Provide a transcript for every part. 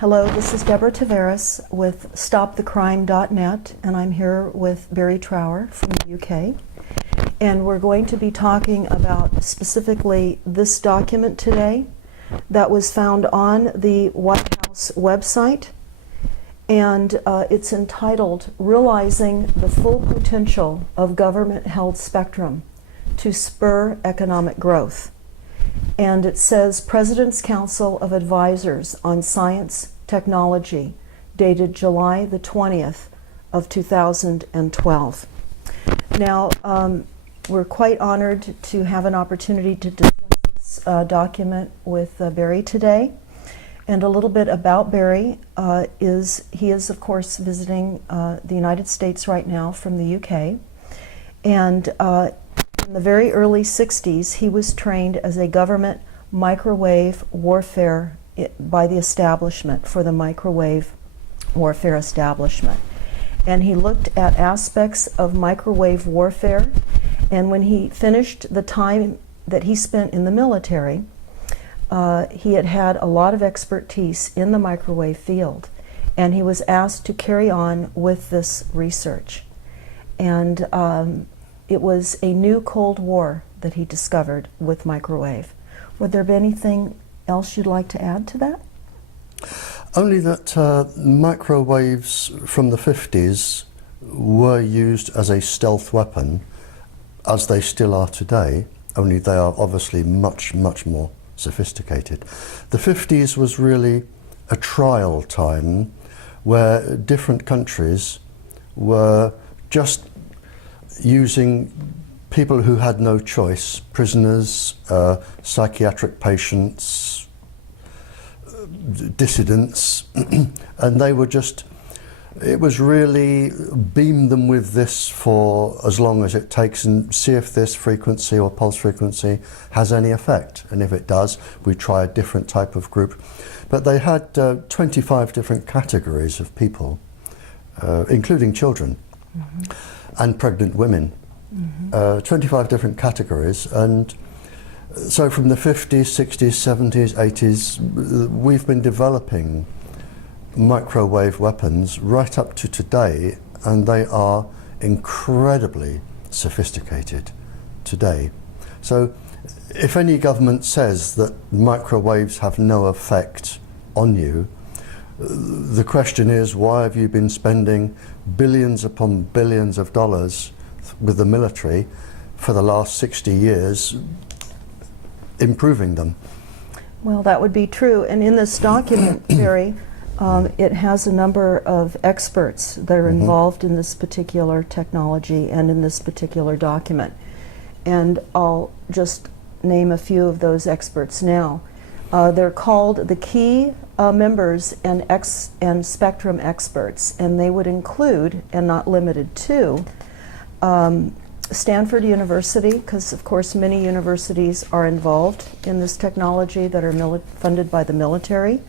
Hello, this is Deborah Tavares with StopTheCrime.net, and I'm here with Barry Trower from the UK. And we're going to be talking about specifically this document today that was found on the White House website, and it's entitled Realizing the Full Potential of Government-Held Spectrum to Spur Economic Growth. And it says President's Council of Advisors on Science Technology, dated July the 20th of 2012. Now, we're quite honored to have an opportunity to discuss this document with Barry today. And a little bit about Barry he is of course visiting the United States right now from the UK. And in the very early 60s, he was trained as a government microwave warfare by the establishment, for the microwave warfare establishment. And he looked at aspects of microwave warfare, and when he finished the time that he spent in the military, he had had a lot of expertise in the microwave field, and he was asked to carry on with this research. And it was a new Cold War that he discovered with microwave. Would there be anything else you'd like to add to that? Only that microwaves from the 50s were used as a stealth weapon, as they still are today, only they are obviously much, much more sophisticated. The 50s was really a trial time where different countries were just using people who had no choice, prisoners, psychiatric patients, dissidents, and they were just, it was really beam them with this for as long as it takes and see if this frequency or pulse frequency has any effect. And if it does, we try a different type of group. But they had 25 different categories of people, including children. And pregnant women, 25 different categories. And so from the 50s, 60s, 70s, 80s, we've been developing microwave weapons right up to today, and they are incredibly sophisticated today. So if any government says that microwaves have no effect on you, the question is, why have you been spending billions upon billions of dollars with the military for the last 60 years improving them? Well, that would be true. And in this document, Barry, it has a number of experts that are involved in this particular technology and in this particular document. And I'll just name a few of those experts now. They're called the key members and spectrum experts, and they would include, and not limited to, Stanford University, because of course many universities are involved in this technology that are funded by the military.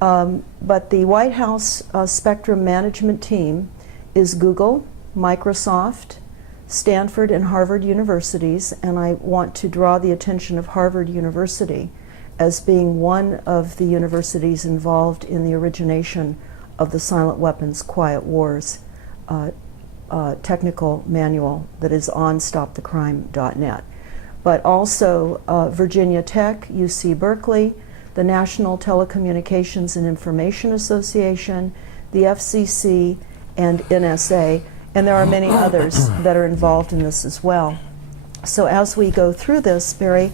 But the White House spectrum management team is Google, Microsoft, Stanford, and Harvard universities, and I want to draw the attention of Harvard University as being one of the universities involved in the origination of the Silent Weapons Quiet Wars technical manual that is on StopTheCrime.net. But also Virginia Tech, UC Berkeley, the National Telecommunications and Information Association, the FCC, and NSA, and there are many others that are involved in this as well. So as we go through this, Barry,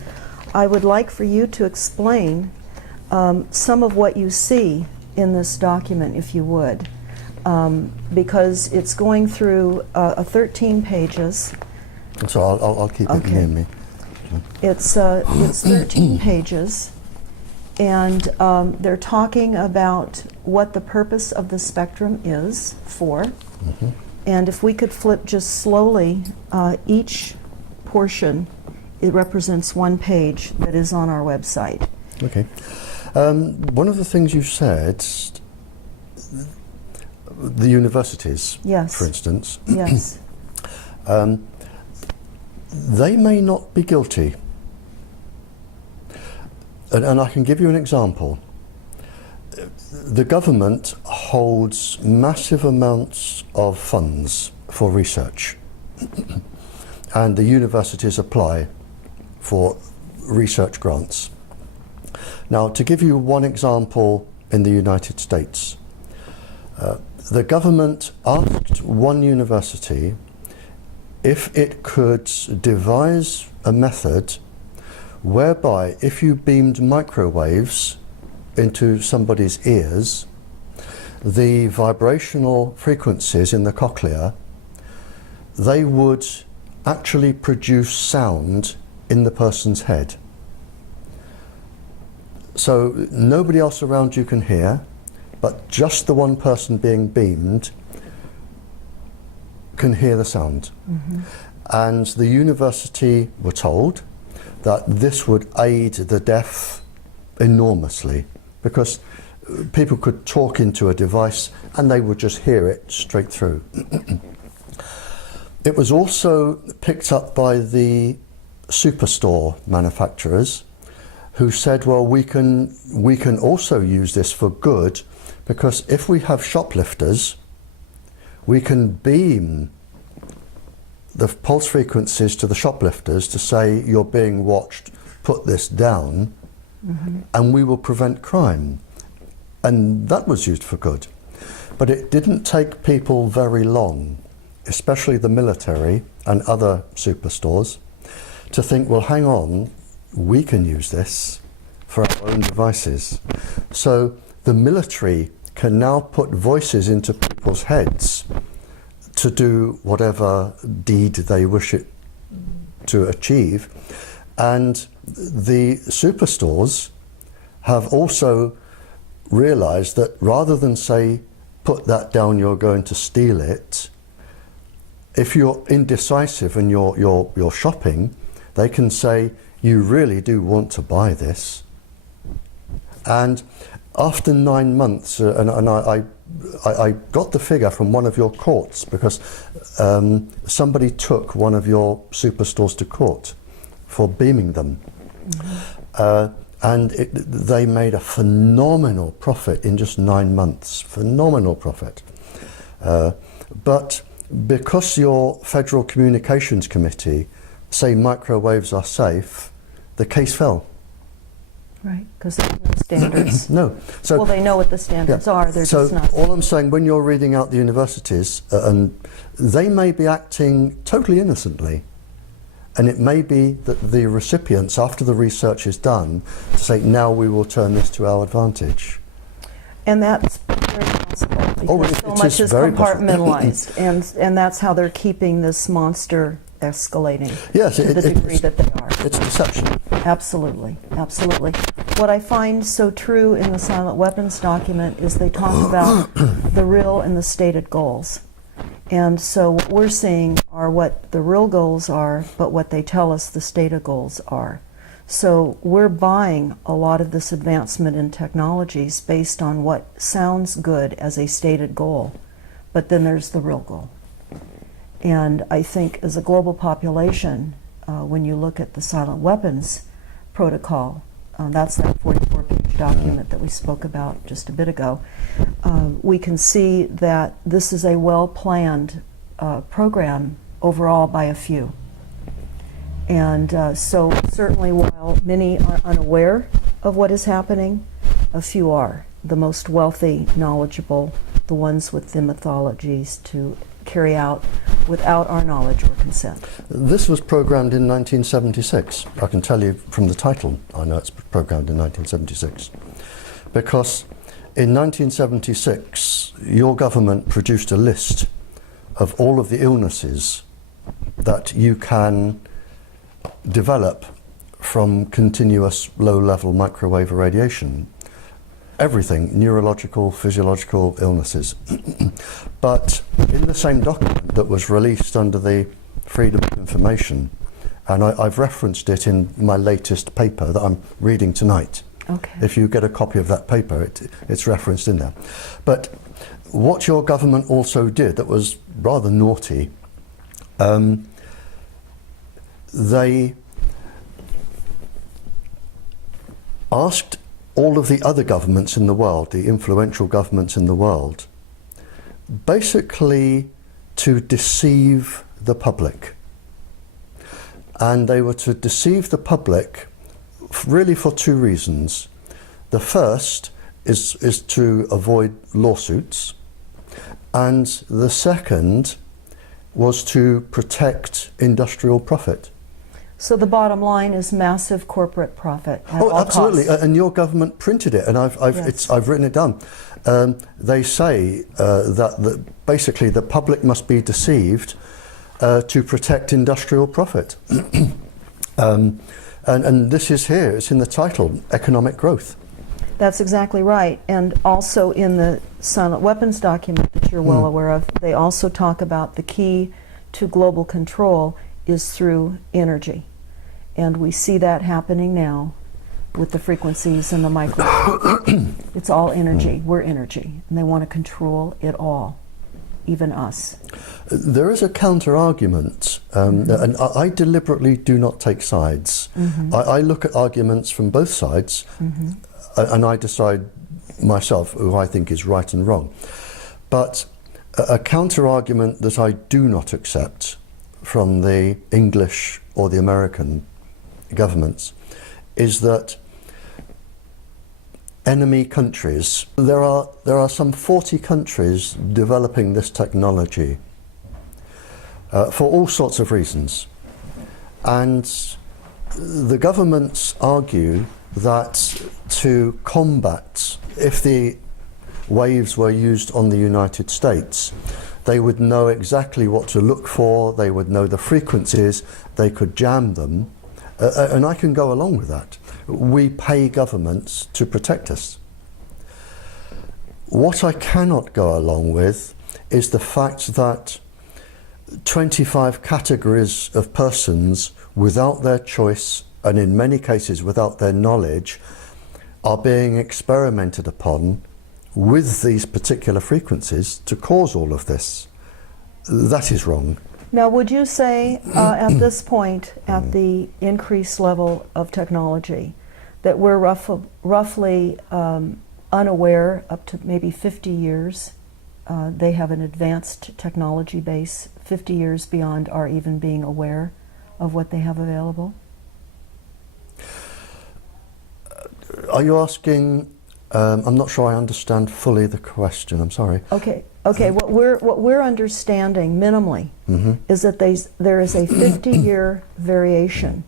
I would like for you to explain some of what you see in this document, if you would, because it's going through 13 pages. So I'll keep it near me. It's 13 pages, and they're talking about what the purpose of the spectrum is for. And if we could flip just slowly, each portion, it represents one page that is on our website. Okay. One of the things you said, the universities, yes, for instance, yes, they may not be guilty. And I can give you an example. the government holds massive amounts of funds for research, and the universities apply for research grants. Now, to give you one example in the United States, the government asked one university if it could devise a method whereby if you beamed microwaves into somebody's ears, the vibrational frequencies in the cochlea, they would actually produce sound in the person's head. So nobody else around you can hear, but just the one person being beamed can hear the sound. Mm-hmm. And the university were told that this would aid the deaf enormously, because people could talk into a device and they would just hear it straight through. It was also picked up by the superstore manufacturers, who said, well, we can also use this for good, because if we have shoplifters, we can beam the pulse frequencies to the shoplifters to say, you're being watched, put this down, Mm-hmm. and we will prevent crime. And that was used for good. But it didn't take people very long, especially the military and other superstores, to think, well, hang on, we can use this for our own devices. So the military can now put voices into people's heads to do whatever deed they wish it to achieve. And the superstores have also realized that rather than say, put that down, you're going to steal it, if you're indecisive and you're shopping, they can say, you really do want to buy this. And after 9 months, and I got the figure from one of your courts, because somebody took one of your superstores to court for beaming them. Mm-hmm. And they made a phenomenal profit in just 9 months, phenomenal profit. But because your Federal Communications Committee say microwaves are safe, the case fell. Right, because there's no standards. No. So, well, they know what the standards are, they're so just not. all I'm saying, when you're reading out the universities, and they may be acting totally innocently, and it may be that the recipients, after the research is done, say, now we will turn this to our advantage. And that's very possible, because so it much is is very compartmentalized, and that's how they're keeping this monster escalating. Yes, to the degree that they are. It's deception. Absolutely, absolutely. What I find so true in the silent weapons document is they talk about the real and the stated goals. And so what we're seeing are what the real goals are, but what they tell us the stated goals are. So we're buying a lot of this advancement in technologies based on what sounds good as a stated goal, but then there's the real goal. And I think as a global population, when you look at the silent weapons protocol, that's that 44-page document that we spoke about just a bit ago, we can see that this is a well-planned program overall by a few. And so certainly while many are unaware of what is happening, a few are. The most wealthy, knowledgeable, the ones with the mythologies to carry out without our knowledge or consent. This was programmed in 1976. I can tell you from the title, I know it's programmed in 1976. Because in 1976, your government produced a list of all of the illnesses that you can develop from continuous low-level microwave irradiation. Everything, neurological, physiological illnesses. But in the same document that was released under the Freedom of Information, and I've referenced it in my latest paper that I'm reading tonight. Okay. If you get a copy of that paper, it's referenced in there. But what your government also did that was rather naughty, they asked all of the other governments in the world, the influential governments in the world, basically to deceive the public. And they were to deceive the public really for two reasons. The first is to avoid lawsuits, and the second was to protect industrial profit. So the bottom line is massive corporate profit at all absolutely, costs. and your government printed it, and I've written it down. They say that basically the public must be deceived to protect industrial profit, and this is here. It's in the title, economic growth. That's exactly right. And also in the silent weapons document that you're well aware of, they also talk about the key to global control is through energy. And we see that happening now with the frequencies and the micro. It's all energy. We're energy. And they want to control it all, even us. There is a counter-argument, and I deliberately do not take sides. I look at arguments from both sides, and I decide myself who I think is right and wrong. But a counter-argument that I do not accept from the English or the American governments is that enemy countries, there are some 40 countries developing this technology for all sorts of reasons, and the governments argue that to combat, if the waves were used on the United States, they would know exactly what to look for, they would know the frequencies, they could jam them, and I can go along with that. We pay governments to protect us. What I cannot go along with is the fact that 25 categories of persons, without their choice and in many cases without their knowledge, are being experimented upon with these particular frequencies to cause all of this. That is wrong. Now, would you say at this point, at the increased level of technology, that we're roughly unaware up to maybe 50 years? They have an advanced technology base 50 years beyond our even being aware of what they have available? Are you asking? I'm not sure I understand fully the question. I'm sorry. Okay. What we're understanding minimally is that there is a 50-year variation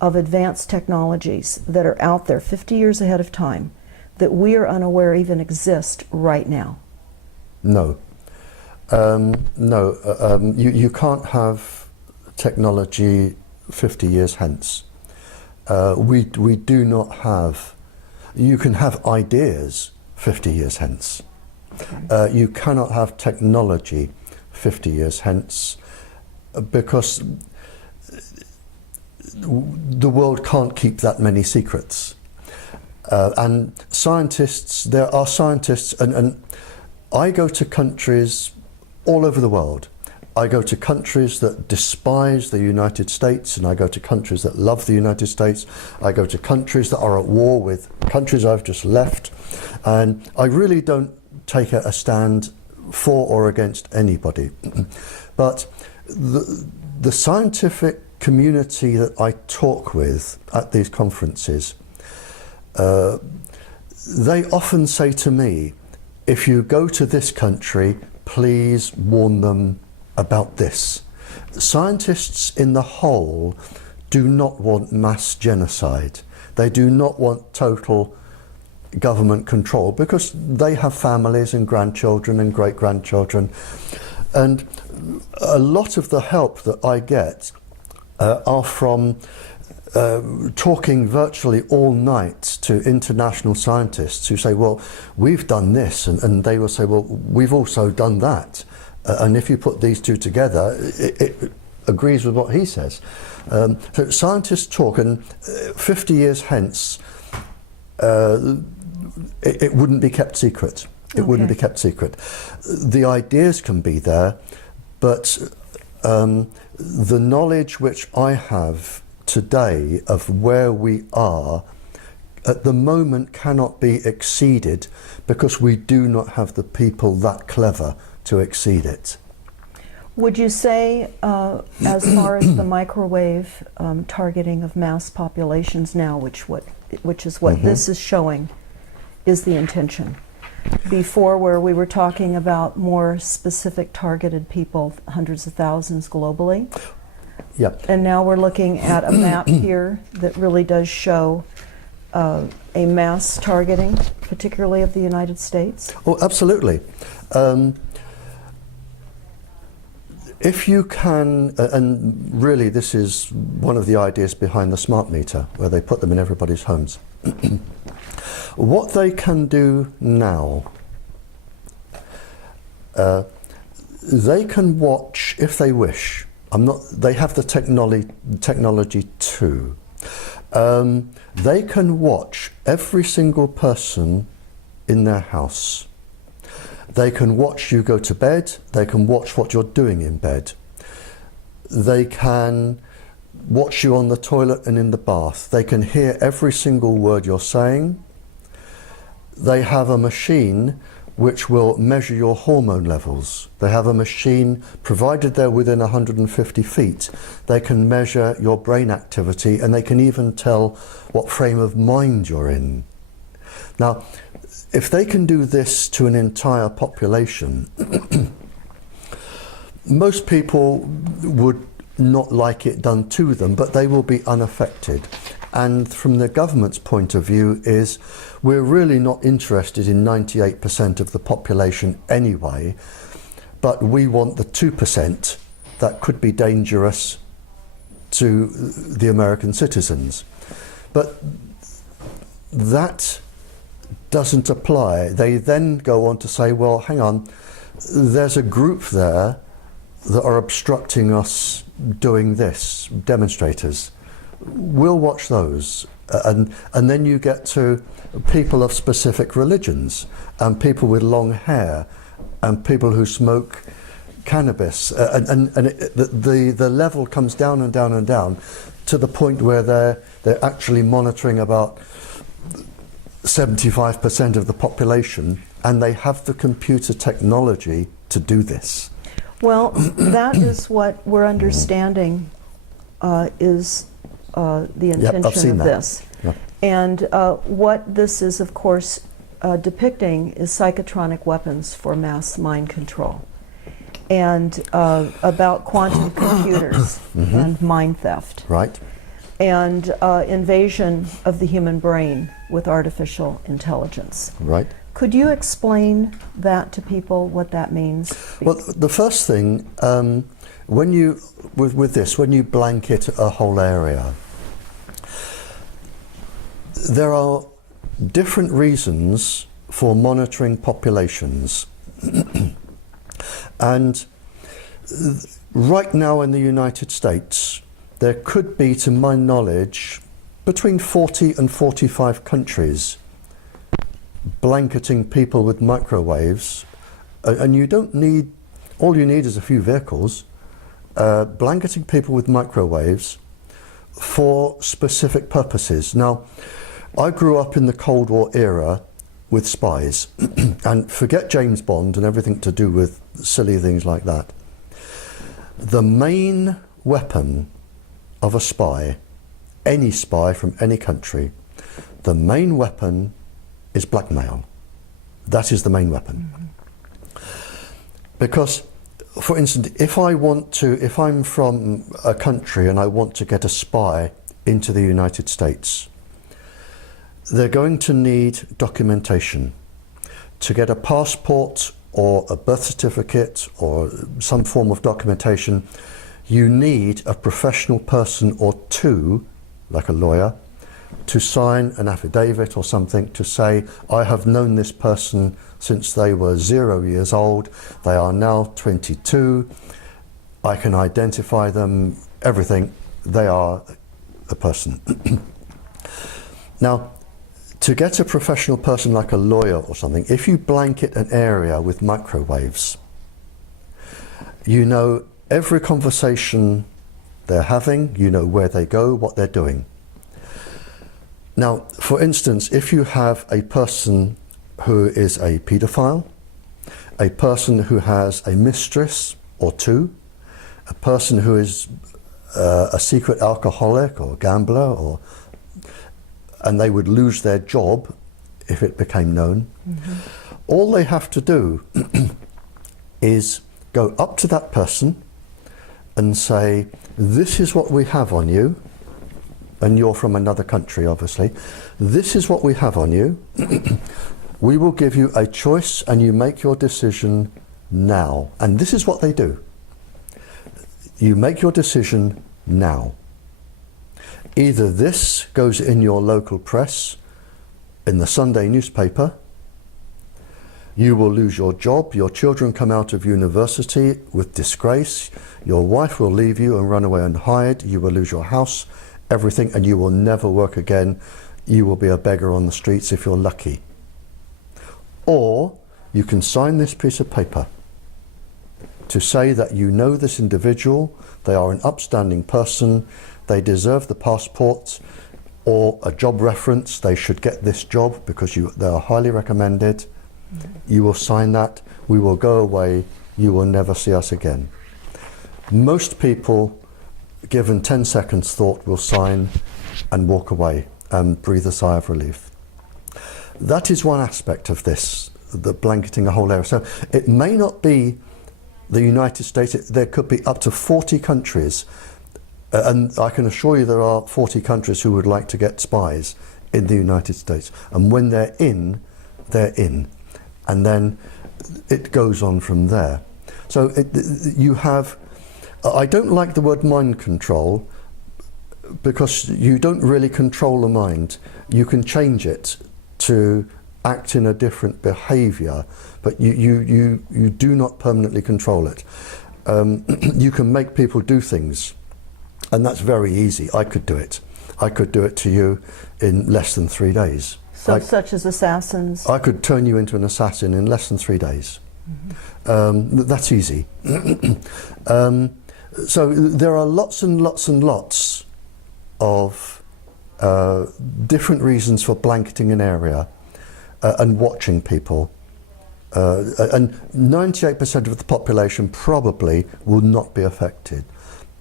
of advanced technologies that are out there 50 years ahead of time that we are unaware even exist right now. No. You can't have technology 50 years hence. We do not have. You can have ideas 50 years hence. Okay. You cannot have technology 50 years hence because the world can't keep that many secrets. And scientists, there are scientists, and I go to countries all over the world. I go to countries that despise the United States, and I go to countries that love the United States. I go to countries that are at war with countries I've just left. And I really don't take a stand for or against anybody. But the scientific community that I talk with at these conferences, they often say to me, if you go to this country, please warn them about this. Scientists in the whole do not want mass genocide. They do not want total government control because they have families and grandchildren and great-grandchildren. And a lot of the help that I get are from talking virtually all night to international scientists who say, well, we've done this, and they will say, well, we've also done that. And if you put these two together, it agrees with what he says. So scientists talk, and 50 years hence, it wouldn't be kept secret. It wouldn't be kept secret. The ideas can be there, but the knowledge which I have today of where we are at the moment cannot be exceeded because we do not have the people that clever to exceed it. Would you say, as far as the microwave targeting of mass populations now, which is what this is showing, is the intention? Before, where we were talking about more specific targeted people, hundreds of thousands globally, and now we're looking at a map here that really does show a mass targeting, particularly of the United States? Oh, absolutely. If you can, and really this is one of the ideas behind the smart meter, where they put them in everybody's homes. What they can do now, they can watch, if they wish, they have the technology too. They can watch every single person in their house. They can watch you go to bed. They can watch what you're doing in bed. They can watch you on the toilet and in the bath. They can hear every single word you're saying. They have a machine which will measure your hormone levels. They have a machine, provided they're within 150 feet, they can measure your brain activity, and they can even tell what frame of mind you're in. Now, if they can do this to an entire population, most people would not like it done to them, but they will be unaffected. And from the government's point of view is, we're really not interested in 98% of the population anyway, but we want the 2% that could be dangerous to the American citizens. But that doesn't apply. They then go on to say, well, hang on, there's a group there that are obstructing us doing this, demonstrators. We'll watch those. And then you get to people of specific religions, and people with long hair, and people who smoke cannabis. The level comes down and down and down to the point where they're actually monitoring about 75% of the population, and they have the computer technology to do this. Well, that is what we're understanding is the intention of this. Yep. And what this is, of course, depicting is psychotronic weapons for mass mind control, and about quantum computers and mind theft. Right. And invasion of the human brain with artificial intelligence. Right. Could you explain that to people, what that means? Well, the first thing, when you blanket a whole area, there are different reasons for monitoring populations. And right now in the United States, there could be, to my knowledge, between 40 and 45 countries blanketing people with microwaves, and you don't need, all you need is a few vehicles, blanketing people with microwaves for specific purposes. Now, I grew up in the Cold War era with spies, and forget James Bond and everything to do with silly things like that. The main weapon of a spy, any spy from any country, the main weapon is blackmail. That is the main weapon. Because, for instance, if I'm from a country and I want to get a spy into the United States, they're going to need documentation. To get a passport or a birth certificate or some form of documentation, you need a professional person or two, like a lawyer, to sign an affidavit or something to say, I have known this person since they were 0 years old, they are now 22, I can identify them, everything, they are a person. Now, to get a professional person like a lawyer or something, if you blanket an area with microwaves, you know every conversation they're having, you know where they go, what they're doing. Now, for instance, if you have a person who is a paedophile, a person who has a mistress or two, a person who is a secret alcoholic or gambler, and they would lose their job if it became known, all they have to do is go up to that person and say, this is what we have on you, and you're from another country, obviously. This is what we have on you. We will give you a choice and you make your decision now. And this is what they do. You make your decision now. Either this goes in your local press, in the Sunday newspaper, you will lose your job, your children come out of university with disgrace, your wife will leave you and run away and hide, you will lose your house, everything, and you will never work again. You will be a beggar on the streets if you're lucky. Or you can sign this piece of paper to say that you know this individual, they are an upstanding person, they deserve the passport or a job reference, they should get this job because they are highly recommended. You will sign that, we will go away, you will never see us again. Most people, given 10 seconds thought, will sign and walk away and breathe a sigh of relief. That is one aspect of this, the blanketing a whole area. So it may not be the United States, there could be up to 40 countries, and I can assure you there are 40 countries who would like to get spies in the United States. And when they're in, they're in. And then it goes on from there. So you have, I don't like the word mind control, because you don't really control the mind. You can change it to act in a different behaviour, but you do not permanently control it. You can make people do things, and that's very easy. I could do it. I could do it to you in less than 3 days. So such as assassins? I could turn you into an assassin in less than 3 days. That's easy. So there are lots and lots and lots of different reasons for blanketing an area and watching people. And 98% of the population probably will not be affected.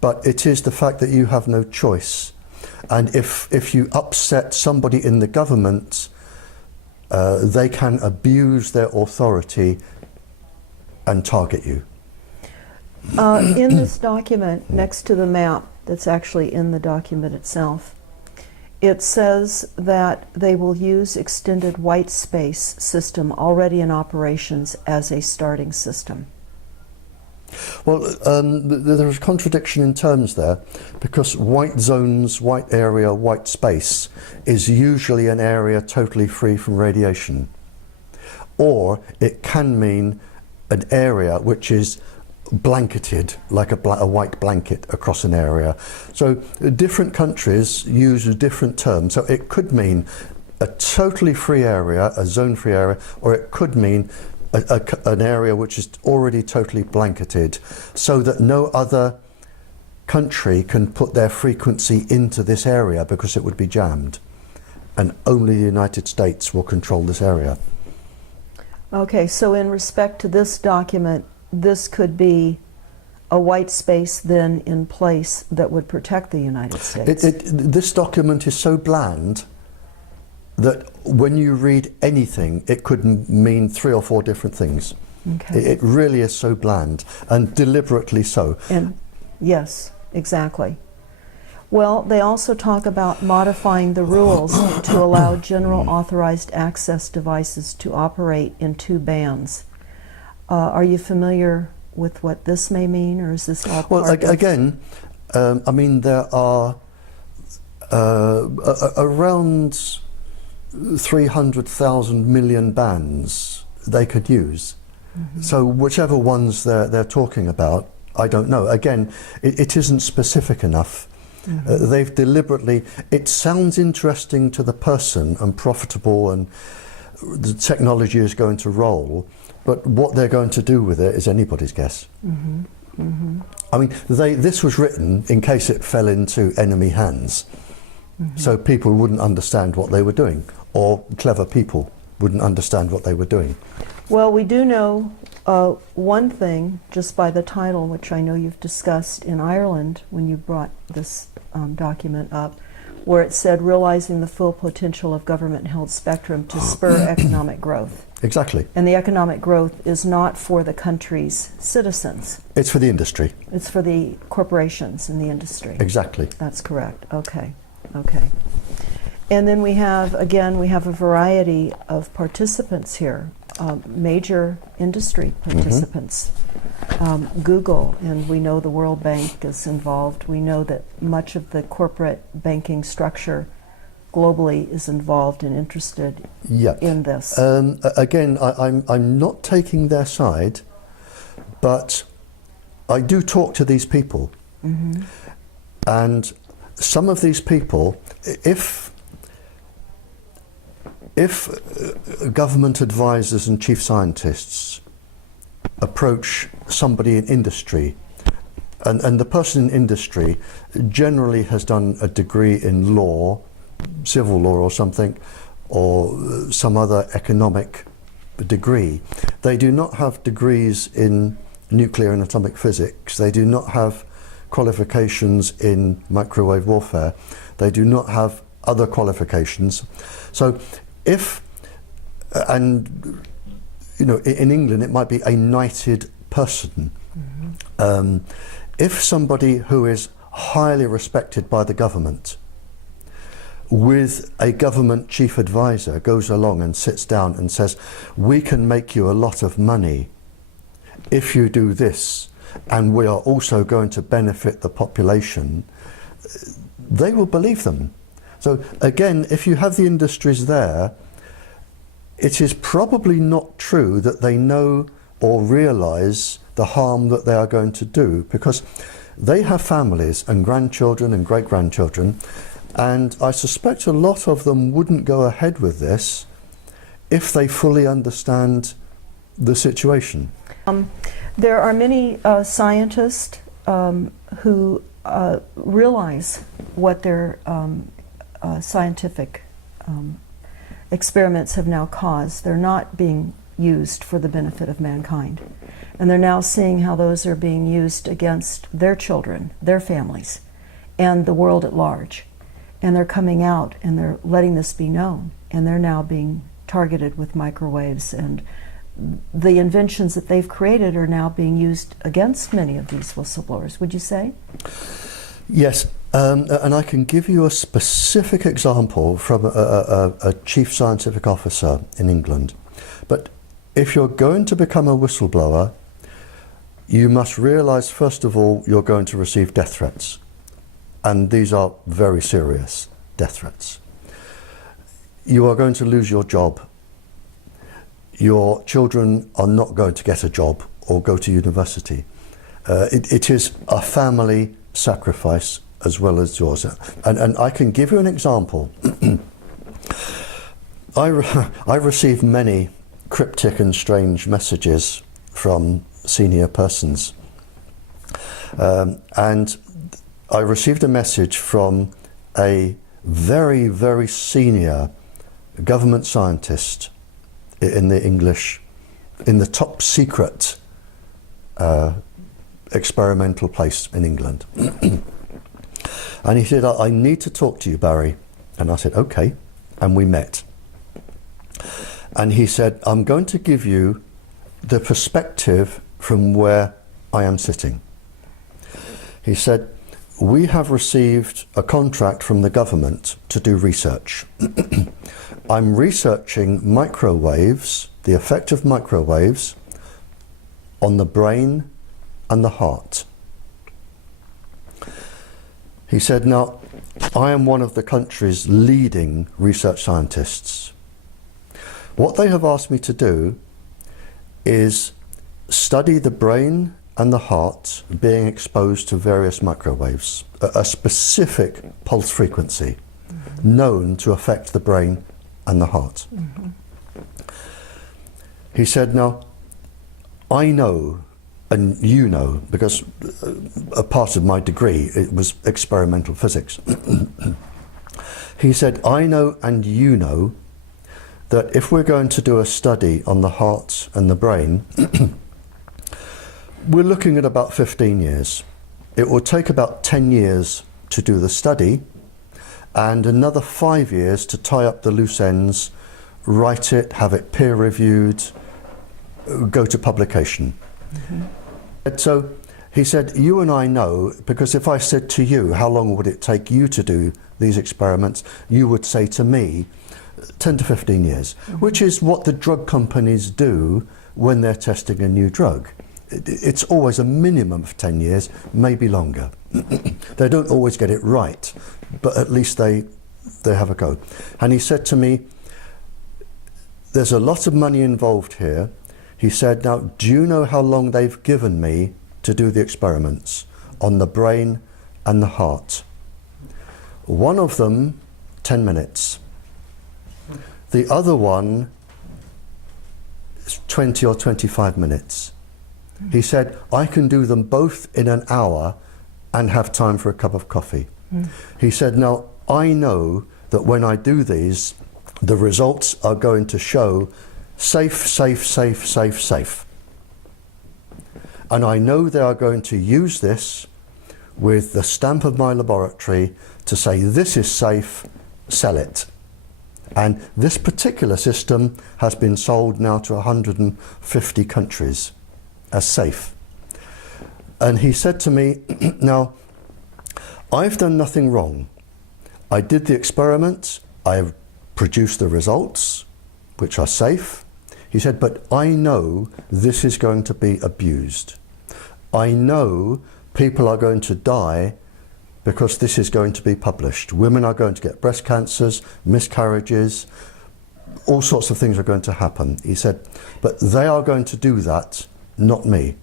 But it is the fact that you have no choice. And if you upset somebody in the government, they can abuse their authority and target you. In this document, next to the map that's actually in the document itself, it says that they will use extended white space system already in operations as a starting system. Well, there is a contradiction in terms there, because white zones, white area, white space is usually an area totally free from radiation. Or it can mean an area which is blanketed, like a white blanket across an area. So different countries use different terms. So it could mean a totally free area, a zone-free area, or it could mean an area which is already totally blanketed, so that no other country can put their frequency into this area because it would be jammed, and only the United States will control this area. Okay, so in respect to this document, this could be a white space then in place that would protect the United States. This document is so bland that when you read anything, it could mean 3 or 4 different things. Okay. It really is so bland, and deliberately so. And yes, exactly. Well, they also talk about modifying the rules to allow general authorized access devices to operate in 2 bands. Are you familiar with what this may mean, or is this all part of... Again, I mean, there are around 300,000 million bands they could use. So whichever ones they're talking about, I don't know. Again, it isn't specific enough. They've deliberately, it sounds interesting to the person and profitable, and the technology is going to roll, but what they're going to do with it is anybody's guess. I mean, this was written in case it fell into enemy hands. So people wouldn't understand what they were doing, or clever people wouldn't understand what they were doing. Well, we do know one thing just by the title, which I know you've discussed in Ireland when you brought this document up, where it said realizing the full potential of government-held spectrum to spur economic growth. Exactly. And the economic growth is not for the country's citizens. It's for the industry. It's for the corporations in the industry. Exactly. That's correct. Okay. Okay. And then we have, again, we have a variety of participants here, major industry participants. Google, and we know the World Bank is involved. We know that much of the corporate banking structure globally is involved and interested in this. Again, I'm not taking their side, but I do talk to these people. And some of these people, if government advisors and chief scientists approach somebody in industry, and the person in industry generally has done a degree in law, civil law or something, or some other economic degree. They do not have degrees in nuclear and atomic physics. They do not have qualifications in microwave warfare. They do not have other qualifications. So if, and you know, in England it might be a knighted person. If somebody who is highly respected by the government with a government chief advisor goes along and sits down and says, we can make you a lot of money if you do this, and we are also going to benefit the population, they will believe them. So again, if you have the industries there, it is probably not true that they know or realize the harm that they are going to do, because they have families and grandchildren and great-grandchildren, and I suspect a lot of them wouldn't go ahead with this if they fully understand the situation. There are many scientists who realize what their scientific experiments have now caused. They're not being used for the benefit of mankind. And they're now seeing how those are being used against their children, their families, and the world at large. And they're coming out and they're letting this be known. And they're now being targeted with microwaves, and the inventions that they've created are now being used against many of these whistleblowers, would you say? Yes, and I can give you a specific example from a chief scientific officer in England. But if you're going to become a whistleblower, you must realize, first of all, you're going to receive death threats. And these are very serious death threats. You are going to lose your job. Your children are not going to get a job or go to university. It is a family sacrifice as well as yours. And I can give you an example. I received many cryptic and strange messages from senior persons. And I received a message from a very, very senior government scientist in the top secret experimental place in England. And he said, I need to talk to you, Barry. And I said, okay. And we met. And he said, I'm going to give you the perspective from where I am sitting. He said, we have received a contract from the government to do research. I'm researching microwaves, the effect of microwaves on the brain and the heart. He said, now, I am one of the country's leading research scientists. What they have asked me to do is study the brain and the heart being exposed to various microwaves, a specific pulse frequency known to affect the brain and the heart. He said, now, I know, and you know, because a part of my degree, it was experimental physics. He said, I know and you know that if we're going to do a study on the heart and the brain, we're looking at about 15 years. It will take about 10 years to do the study and another 5 years to tie up the loose ends, write it, have it peer reviewed, go to publication. And so he said, you and I know, because if I said to you, how long would it take you to do these experiments, you would say to me, 10 to 15 years, which is what the drug companies do when they're testing a new drug. It's always a minimum of 10 years, maybe longer. They don't always get it right, but at least they have a go. And he said to me, there's a lot of money involved here. He said, now, do you know how long they've given me to do the experiments on the brain and the heart? One of them, 10 minutes. The other one is 20 or 25 minutes. He said, I can do them both in an hour and have time for a cup of coffee. He said, now, I know that when I do these, the results are going to show safe, safe, safe, safe, safe. And I know they are going to use this with the stamp of my laboratory to say, this is safe, sell it. And this particular system has been sold now to 150 countries as safe. And he said to me, now, I've done nothing wrong. I did the experiment, I produced the results, which are safe. He said, but I know this is going to be abused. I know people are going to die because this is going to be published. Women are going to get breast cancers, miscarriages, all sorts of things are going to happen. He said, but they are going to do that, not me.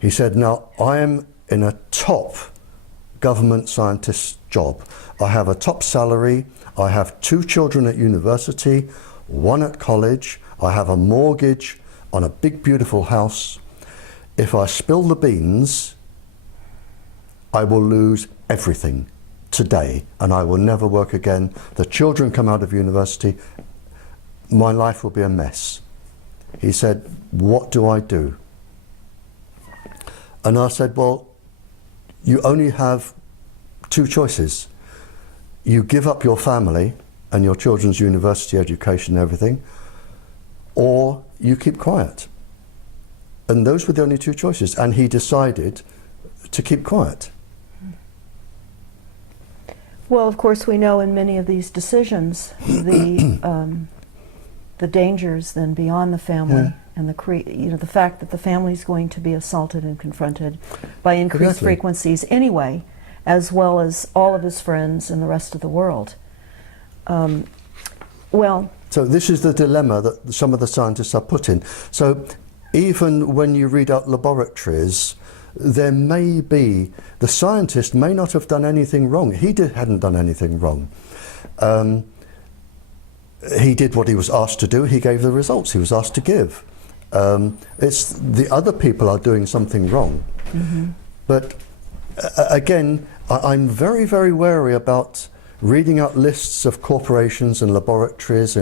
He said, now, I am in a top government scientist's job. I have a top salary, I have 2 children at university, 1 at college, I have a mortgage on a big beautiful house. If I spill the beans, I will lose everything today and I will never work again. The children come out of university, my life will be a mess. He said, what do I do? And I said, well, you only have 2 choices. You give up your family and your children's university education and everything, or you keep quiet. And those were the only 2 choices. And he decided to keep quiet. Well, of course, we know in many of these decisions the dangers then beyond the family, and the fact that the family is going to be assaulted and confronted by increased frequencies anyway, as well as all of his friends and the rest of the world. So this is the dilemma that some of the scientists are put in. So even when you read out laboratories, there may be, the scientist may not have done anything wrong. He hadn't done anything wrong. He did what he was asked to do. He gave the results he was asked to give. It's the other people are doing something wrong. But again, I'm very, very wary about reading out lists of corporations and laboratories,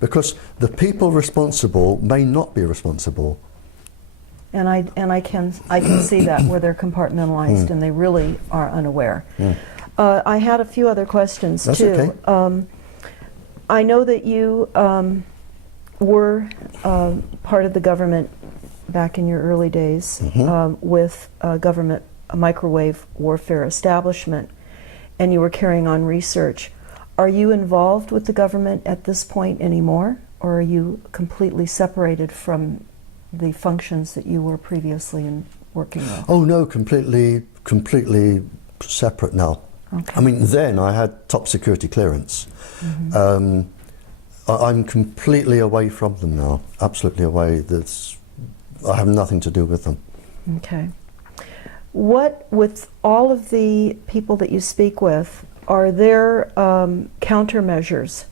because the people responsible may not be responsible. And I can see that where they're compartmentalized and they really are unaware. I had a few other questions That's too. Okay. I know that you were part of the government back in your early days with government microwave warfare establishment, and you were carrying on research. Are you involved with the government at this point anymore, or are you completely separated from the functions that you were previously working with? Oh no, completely separate now. Okay. I mean, then I had top security clearance. I'm completely away from them now, absolutely away. I have nothing to do with them. Okay. What, with all of the people that you speak with, are there countermeasures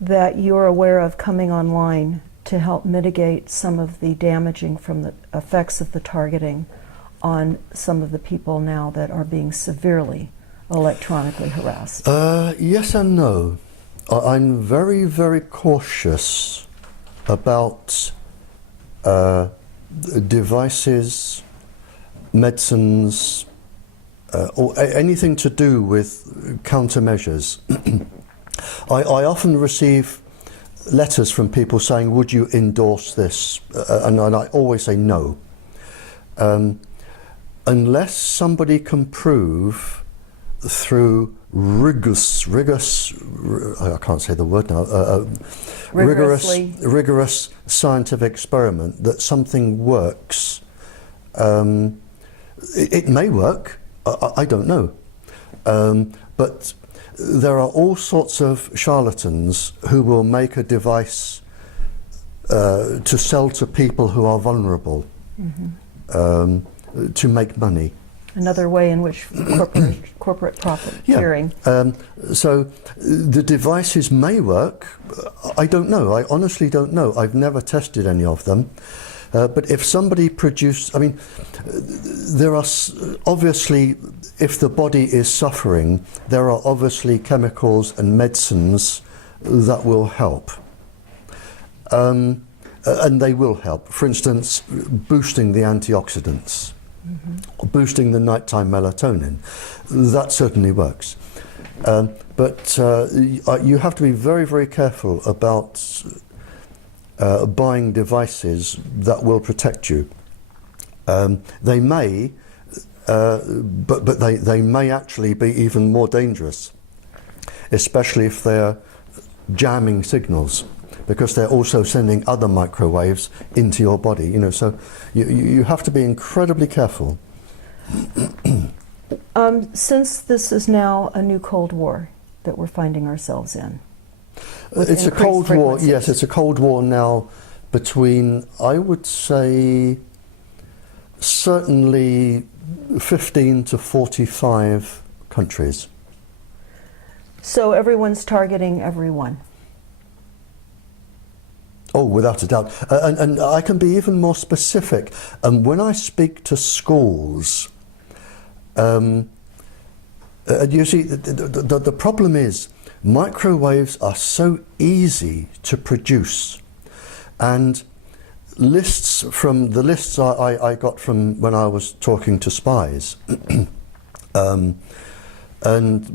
that you're aware of coming online to help mitigate some of the damaging from the effects of the targeting on some of the people now that are being severely electronically harassed? Yes and no. I'm very, very cautious about devices, medicines, or anything to do with countermeasures. I often receive letters from people saying, would you endorse this? And I always say no. Unless somebody can prove through rigorous, I can't say the word now, rigorous scientific experiment that something works. It may work, I don't know. But there are all sorts of charlatans who will make a device to sell to people who are vulnerable, to make money. Another way in which corporate profiteering. So the devices may work. I don't know. I honestly don't know. I've never tested any of them. But if somebody produced, I mean, there are obviously, if the body is suffering, there are obviously chemicals and medicines that will help. And they will help. For instance, boosting the antioxidants, boosting the nighttime melatonin. That certainly works. But you have to be very, very careful about buying devices that will protect you. They may, but they may actually be even more dangerous, especially if they're jamming signals, because they're also sending other microwaves into your body. You know, so you have to be incredibly careful. Since this is now a new Cold War that we're finding ourselves in, it's a Cold War. Yes, it's a Cold War now between, I would say, certainly 15 to 45 countries. So everyone's targeting everyone. Oh, without a doubt. And I can be even more specific. When I speak to schools, you see, the problem is microwaves are so easy to produce. And lists I got from when I was talking to spies and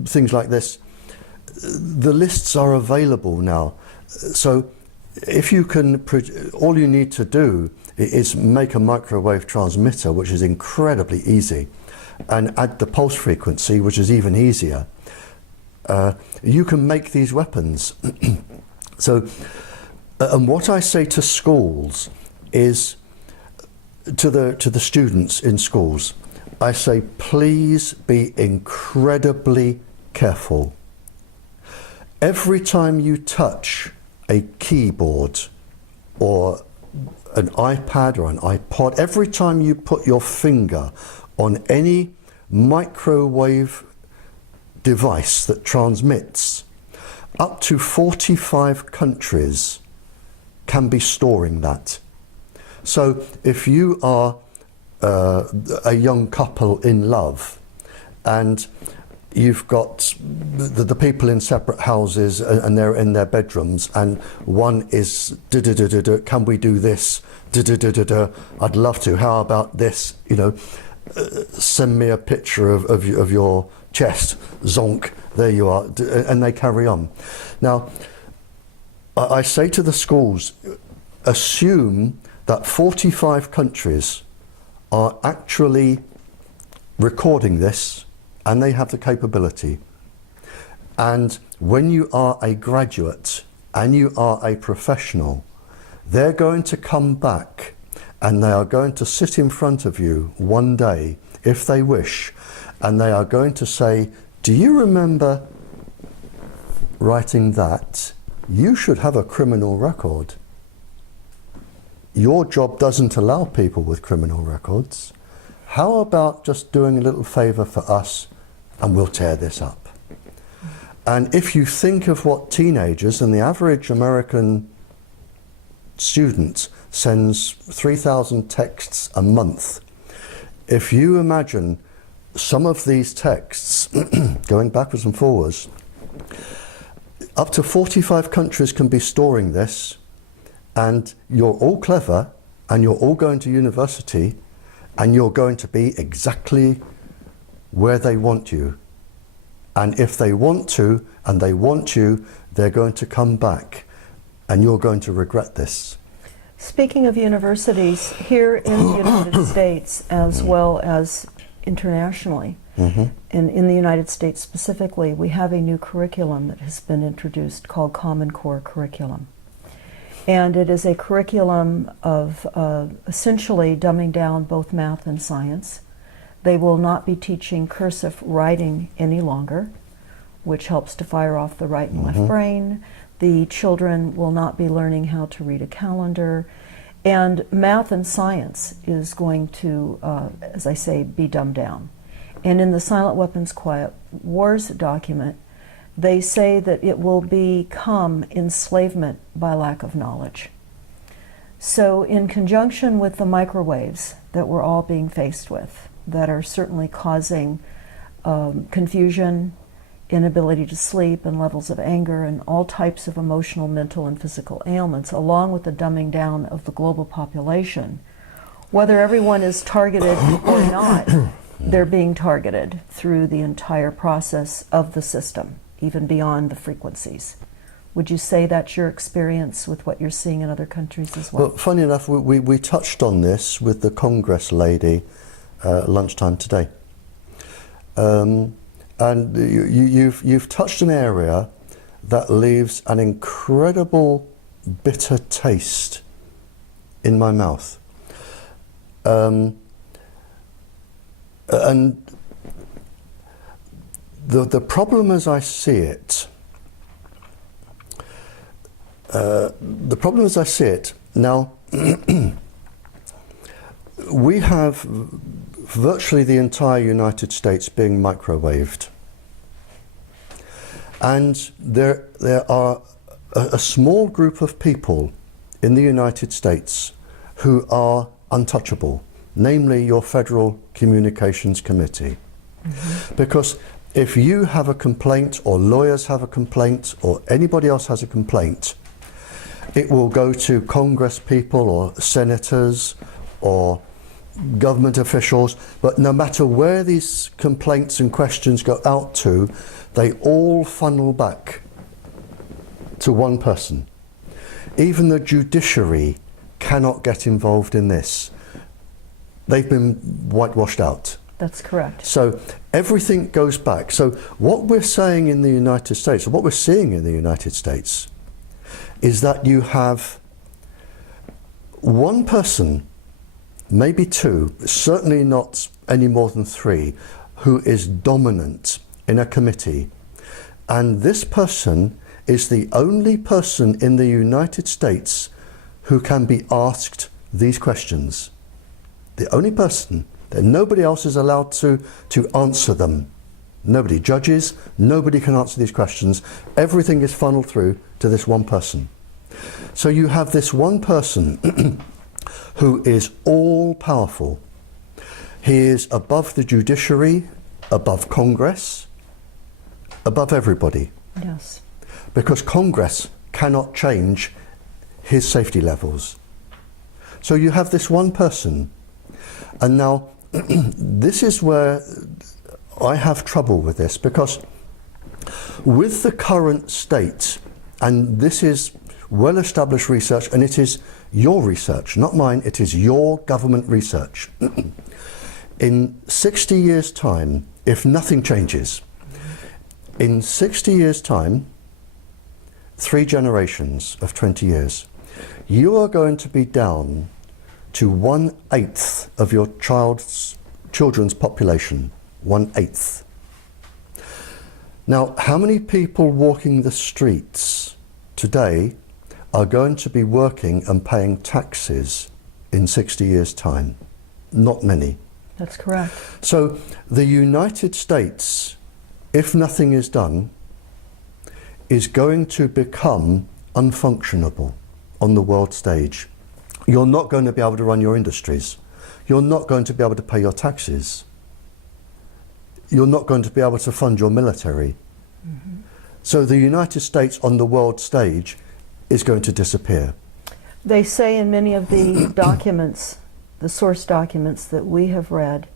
things like this, the lists are available now. So if you can, all you need to do is make a microwave transmitter, which is incredibly easy, and add the pulse frequency, which is even easier. You can make these weapons. So, and what I say to schools is, to the students in schools, I say, please be incredibly careful. Every time you touch a keyboard or an iPad or an iPod, every time you put your finger on any microwave device that transmits, up to 45 countries can be storing that. So if you are a young couple in love and you've got the people in separate houses and they're in their bedrooms, and one is can we do this, I'd love to, how about this, you know, send me a picture of your chest, zonk, there you are, and they carry on. Now I say to the schools, assume that 45 countries are actually recording this, and they have the capability. And when you are a graduate and you are a professional, they're going to come back and they are going to sit in front of you one day, if they wish, and they are going to say, do you remember writing that? You should have a criminal record. Your job doesn't allow people with criminal records. How about just doing a little favor for us and we'll tear this up? And if you think of what teenagers, and the average American student sends 3,000 texts a month, if you imagine some of these texts, going backwards and forwards, up to 45 countries can be storing this, and you're all clever, and you're all going to university, and you're going to be exactly where they want you. And if they want to, and they want you, they're going to come back, and you're going to regret this. Speaking of universities, here in the United States, as well as internationally, and in the United States specifically, we have a new curriculum that has been introduced called Common Core Curriculum. And it is a curriculum of essentially dumbing down both math and science. They will not be teaching cursive writing any longer, which helps to fire off the right and left brain. The children will not be learning how to read a calendar. And math and science is going to, as I say, be dumbed down. And in the Silent Weapons Quiet Wars document, they say that it will become enslavement by lack of knowledge. So in conjunction with the microwaves that we're all being faced with, that are certainly causing confusion, inability to sleep, and levels of anger, and all types of emotional, mental, and physical ailments, along with the dumbing down of the global population, whether everyone is targeted or not, they're being targeted through the entire process of the system, even beyond the frequencies. Would you say that's your experience with what you're seeing in other countries as well? Well, funny enough, we touched on this with the Congress lady lunchtime today. And you've touched an area that leaves an incredible bitter taste in my mouth. And the problem as I see it, now, we have virtually the entire United States being microwaved. And there are a small group of people in the United States who are untouchable, namely your Federal Communications Committee. Because if you have a complaint, or lawyers have a complaint, or anybody else has a complaint, it will go to Congress people or senators or government officials, but no matter where these complaints and questions go out to, they all funnel back to one person. Even the judiciary cannot get involved in this. They've been whitewashed out. That's correct. So everything goes back. So what we're saying in the United States, or what we're seeing in the United States, is that you have one person, maybe two, certainly not any more than three, who is dominant in a committee. And this person is the only person in the United States who can be asked these questions. The only person, that nobody else is allowed to answer them. Nobody, judges, nobody can answer these questions. Everything is funneled through to this one person. So you have this one person who is all powerful. He is above the judiciary, above Congress, above everybody. Yes. Because Congress cannot change his safety levels. So you have this one person. And now, this is where I have trouble with this, because with the current state, and this is well-established research, and it is your research, not mine, it is your government research. In 60 years' time, if nothing changes, in 60 years' time, 3 generations of 20 years, you are going to be down to 1/8 of your children's population. 1/8. Now, how many people walking the streets today are going to be working and paying taxes in 60 years' time? Not many. That's correct. So the United States, if nothing is done, is going to become unfunctionable on the world stage. You're not going to be able to run your industries. You're not going to be able to pay your taxes. you're not going to be able to fund your military. So the United States on the world stage is going to disappear. They say in many of the documents, the source documents that we have read,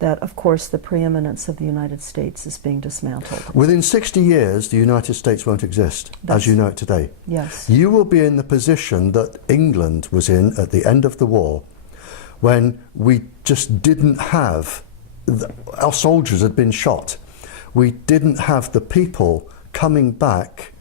that of course the preeminence of the United States is being dismantled. Within 60 years, the United States won't exist as you know it today. Yes. You will be in the position that England was in at the end of the war, when we just didn't have, our soldiers had been shot. We didn't have the people coming back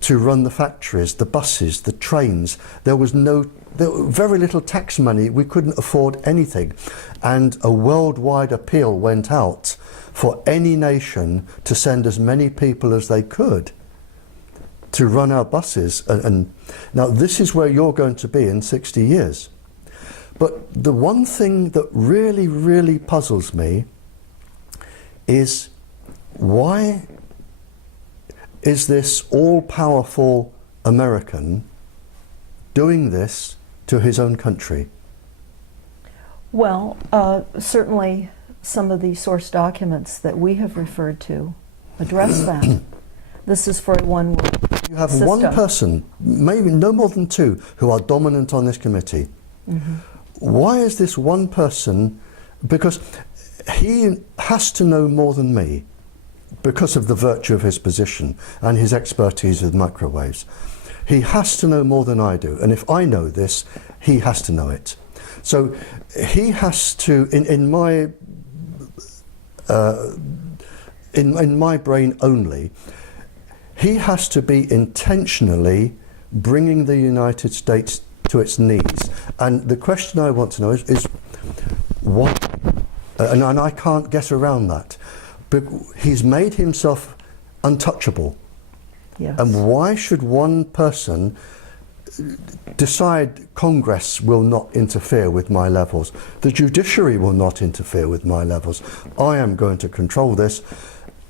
to run the factories, the buses, the trains. There was very little tax money. We couldn't afford anything. And a worldwide appeal went out for any nation to send as many people as they could to run our buses. And now this is where you're going to be in 60 years. But the one thing that really, really puzzles me is, why is this all-powerful American doing this to his own country? Well, certainly some of the source documents that we have referred to address that. This is for one You have system. one person, maybe no more than two, who are dominant on this committee. Why is this one person? Because he has to know more than me, because of the virtue of his position and his expertise with microwaves. He has to know more than I do, and if I know this, he has to know it. So he has to, in my brain only, he has to be intentionally bringing the United States to its knees. And the question I want to know is why? And I can't get around that. But he's made himself untouchable. Yes. And why should one person decide Congress will not interfere with my levels? The judiciary will not interfere with my levels. I am going to control this.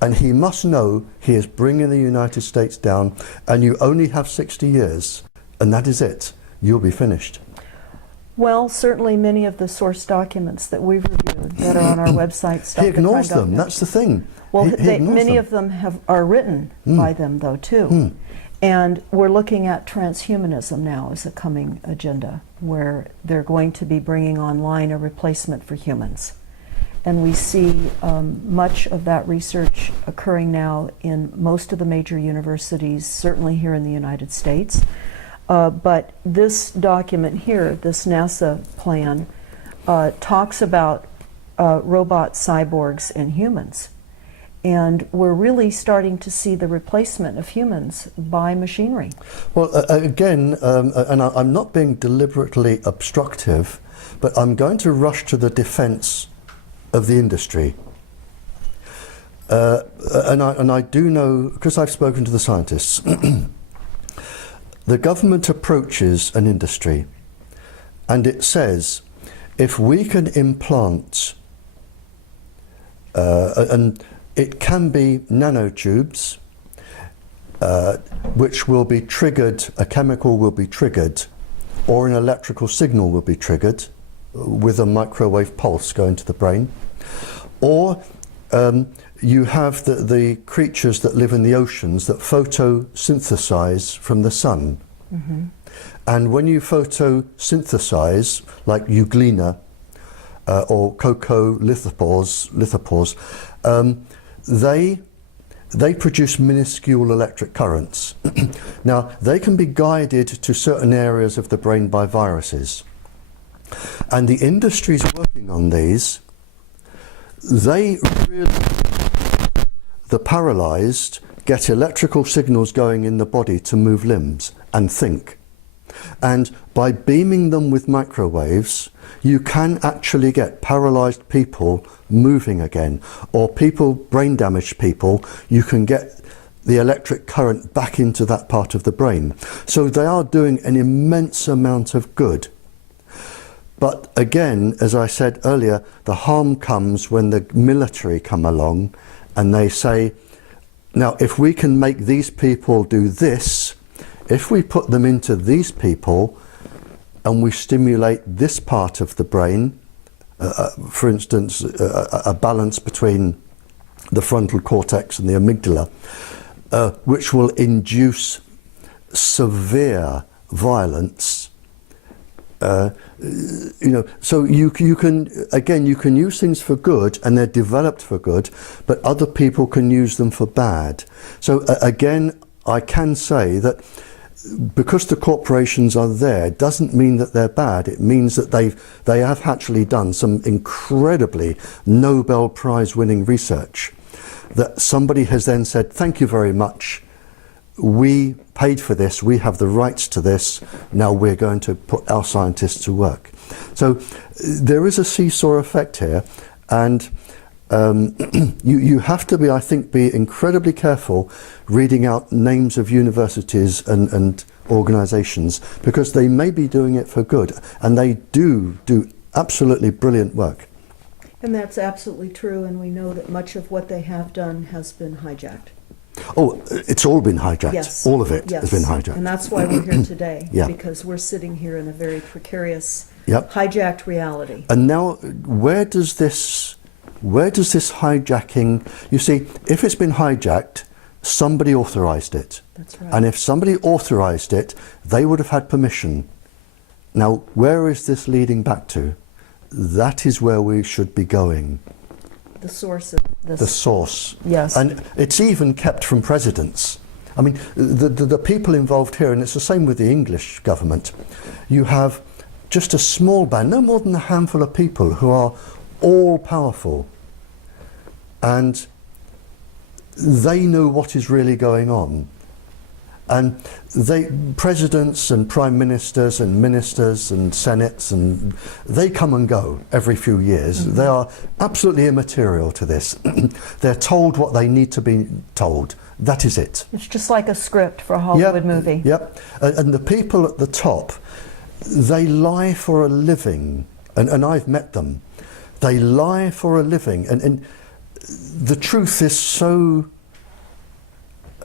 And he must know he is bringing the United States down, and you only have 60 years, and that is it. You'll be finished. Well, certainly many of the source documents that we've reviewed that are on our website. He ignores them. That's the thing. Well, he many them. of them are written by them, though, too. And we're looking at transhumanism now as a coming agenda, where they're going to be bringing online a replacement for humans. And we see much of that research occurring now in most of the major universities, certainly here in the United States. But this document here, this NASA plan, talks about robot cyborgs and humans. And we're really starting to see the replacement of humans by machinery. Well, again, and I'm not being deliberately obstructive, but I'm going to rush to the defense of the industry. And I do know, because I've spoken to the scientists, the government approaches an industry and it says, if we can implant, and it can be nanotubes, which will be triggered, a chemical will be triggered, or an electrical signal will be triggered with a microwave pulse going to the brain, or you have the creatures that live in the oceans that photosynthesize from the sun. And when you photosynthesize, like euglena or coccolithophores, they produce minuscule electric currents. Now, they can be guided to certain areas of the brain by viruses. And the industries working on these, they really, the paralyzed get electrical signals going in the body to move limbs and think. And by beaming them with microwaves, you can actually get paralyzed people moving again, or people, brain damaged people, you can get the electric current back into that part of the brain. So they are doing an immense amount of good. But again, as I said earlier, the harm comes when the military come along and they say, now if we can make these people do this, if we put them into these people and we stimulate this part of the brain, for instance, a balance between the frontal cortex and the amygdala, which will induce severe violence. So you can use things for good, and they're developed for good, but other people can use them for bad. So again, I can say that because the corporations are there doesn't mean that they're bad. It means that they have actually done some incredibly Nobel Prize winning research that somebody has then said, thank you very much, we paid for this, we have the rights to this, now we're going to put our scientists to work. So there is a seesaw effect here, and you have to be, I think, be incredibly careful reading out names of universities and organisations, because they may be doing it for good, and they do absolutely brilliant work. And that's absolutely true, and we know that much of what they have done has been hijacked. Oh, it's all been hijacked. Yes. All of it Yes. has been hijacked. And that's why we're here today, Yeah. because we're sitting here in a very precarious, Yep. hijacked reality. And now, where does this hijacking, you see, if it's been hijacked, somebody authorised it. That's right. And if somebody authorised it, they would have had permission. Now, where is this leading back to? That is where we should be going. The source of this. The source. Yes. And it's even kept from presidents. I mean, the people involved here, and it's the same with the English government, you have just a small band, no more than a handful of people who are all powerful, and they know what is really going on. And presidents and prime ministers and ministers and senates, and they come and go every few years. Mm-hmm. They are absolutely immaterial to this. They're told what they need to be told. That is it. It's just like a script for a Hollywood movie. Yep. And the people at the top, they lie for a living. And I've met them. They lie for a living. And the truth is so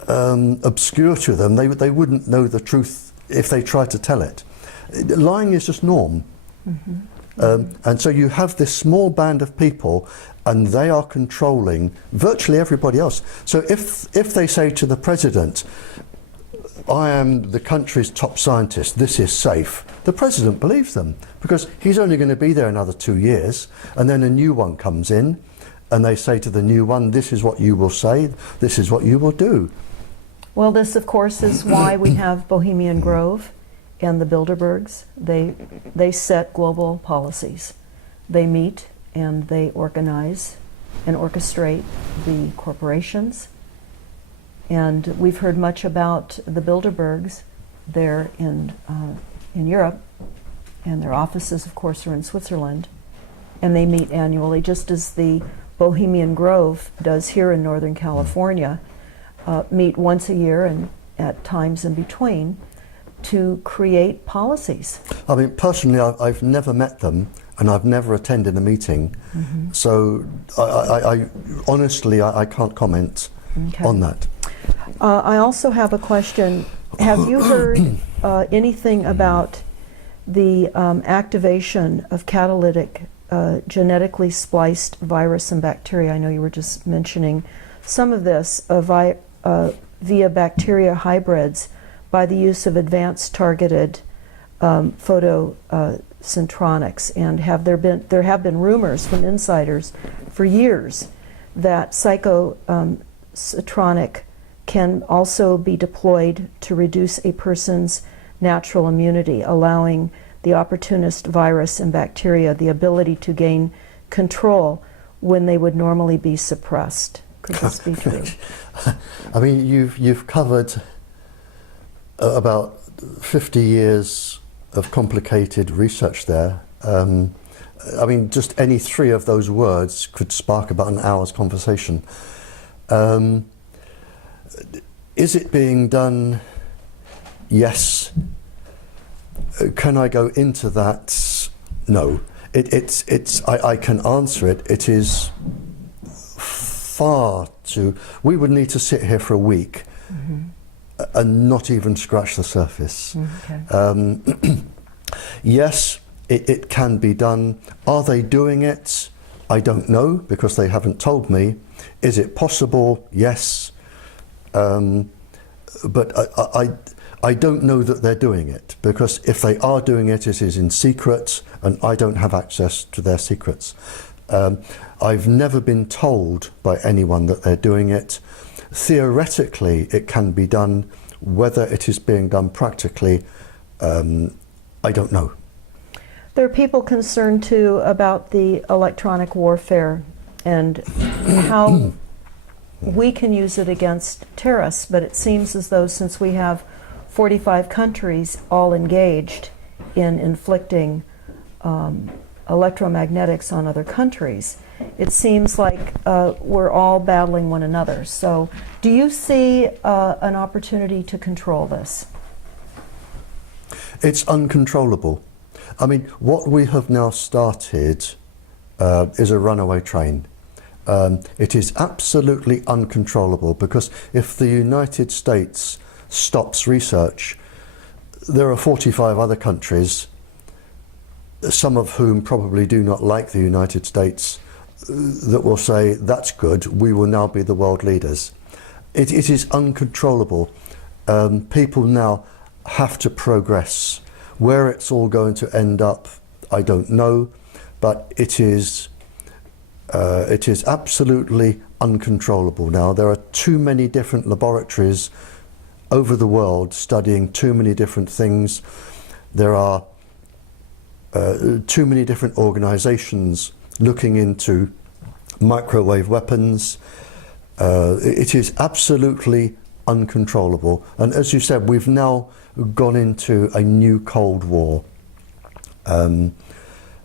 obscure to them, they wouldn't know the truth if they tried to tell it. Lying is just norm. Mm-hmm. And so you have this small band of people, and they are controlling virtually everybody else. So if they say to the president, I am the country's top scientist, this is safe, the president believes them, because he's only going to be there another 2 years, and then a new one comes in, and they say to the new one, this is what you will say, this is what you will do. Well, this, of course, is why we have Bohemian Grove and the Bilderbergs. They set global policies. They meet and they organize and orchestrate the corporations. And we've heard much about the Bilderbergs there in Europe, and their offices, of course, are in Switzerland. And they meet annually, just as the Bohemian Grove does here in Northern California. Meet once a year and at times in between to create policies. I mean, personally, I've never met them, and I've never attended a meeting. Mm-hmm. So I honestly, I can't comment on that. I also have a question. Have you heard anything about the activation of catalytic genetically spliced virus and bacteria? I know you were just mentioning some of this via bacteria hybrids by the use of advanced targeted photocentronics, and there have been rumors from insiders for years that psychocentronic can also be deployed to reduce a person's natural immunity, allowing the opportunist virus and bacteria the ability to gain control when they would normally be suppressed. Could this be true? I mean, you've covered about 50 years of complicated research there. I mean, just any three of those words could spark about an hour's conversation. Is it being done? Yes. Can I go into that? No. I can answer it. It is far too. We would need to sit here for a week and not even scratch the surface. Okay. Yes, it can be done. Are they doing it? I don't know, because they haven't told me. Is it possible? Yes. But I don't know that they're doing it, because if they are doing it, it is in secret, and I don't have access to their secrets. I've never been told by anyone that they're doing it. Theoretically, it can be done. Whether it is being done practically, I don't know. There are people concerned too about the electronic warfare and how we can use it against terrorists, but it seems as though since we have 45 countries all engaged in inflicting electromagnetics on other countries, it seems like we're all battling one another. So do you see an opportunity to control this? It's uncontrollable. I mean, what we have now started is a runaway train. It is absolutely uncontrollable, because if the United States stops research, there are 45 other countries, some of whom probably do not like the United States, that will say, that's good, we will now be the world leaders. It is uncontrollable. People now have to progress. Where it's all going to end up, I don't know, but it is absolutely uncontrollable now. There are too many different laboratories over the world studying too many different things. There are too many different organizations looking into microwave weapons. It is absolutely uncontrollable. And as you said, we've now gone into a new Cold War. And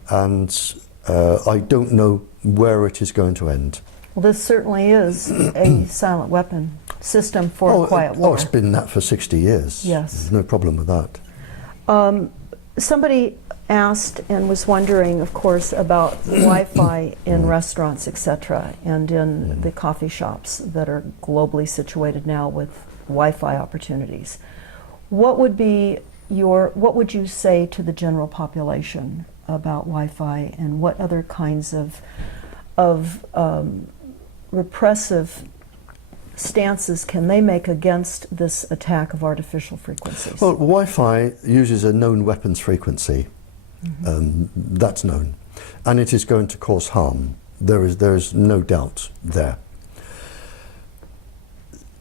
I don't know where it is going to end. Well, this certainly is a silent weapon system for a quiet war. Oh, it's been that for 60 years. Yes. There's no problem with that. Somebody asked and was wondering, of course, about Wi-Fi in restaurants, etc., and in the coffee shops that are globally situated now with Wi-Fi opportunities. What would you say to the general population about Wi-Fi, and what other kinds of repressive stances can they make against this attack of artificial frequencies? Well, Wi-Fi uses a known weapons frequency. That's known, and it is going to cause harm. There is no doubt there.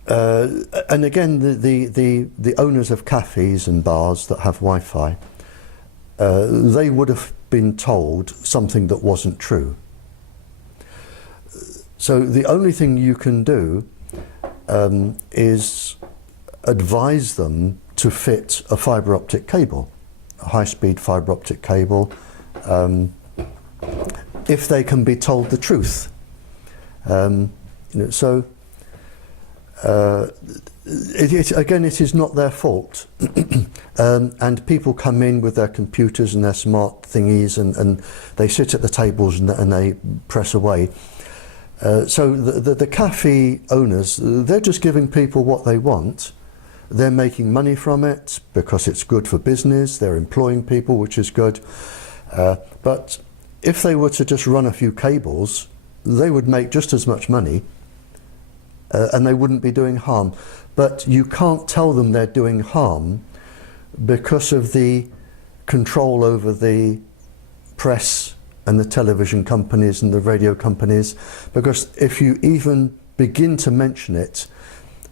And again, the owners of cafes and bars that have Wi-Fi, they would have been told something that wasn't true. So the only thing you can do is advise them to fit a fibre optic cable, a high-speed fibre optic cable, if they can be told the truth. Again, it is not their fault. And people come in with their computers and their smart thingies, and they sit at the tables and they press away. So the cafe owners, they're just giving people what they want. They're making money from it because it's good for business. They're employing people, which is good. But if they were to just run a few cables, they would make just as much money, and they wouldn't be doing harm. But you can't tell them they're doing harm because of the control over the press and the television companies and the radio companies, because if you even begin to mention it,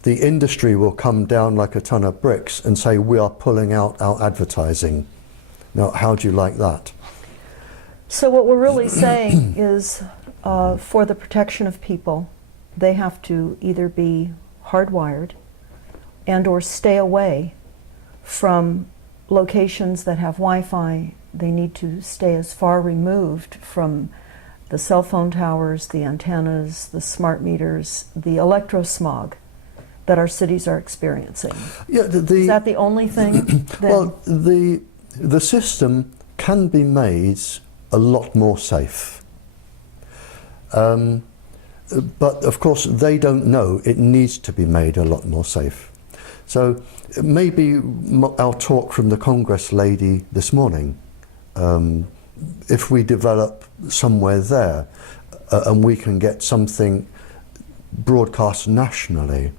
the industry will come down like a ton of bricks and say, we are pulling out our advertising. Now, how do you like that? So what we're really saying is, for the protection of people, they have to either be hardwired and or stay away from locations that have Wi-Fi. They need to stay as far removed from the cell phone towers, the antennas, the smart meters, the electrosmog that our cities are experiencing. Yeah, is that the only thing? Well, the system can be made a lot more safe. But of course, they don't know it needs to be made a lot more safe. So maybe our talk from the Congress lady this morning if we develop somewhere there and we can get something broadcast nationally.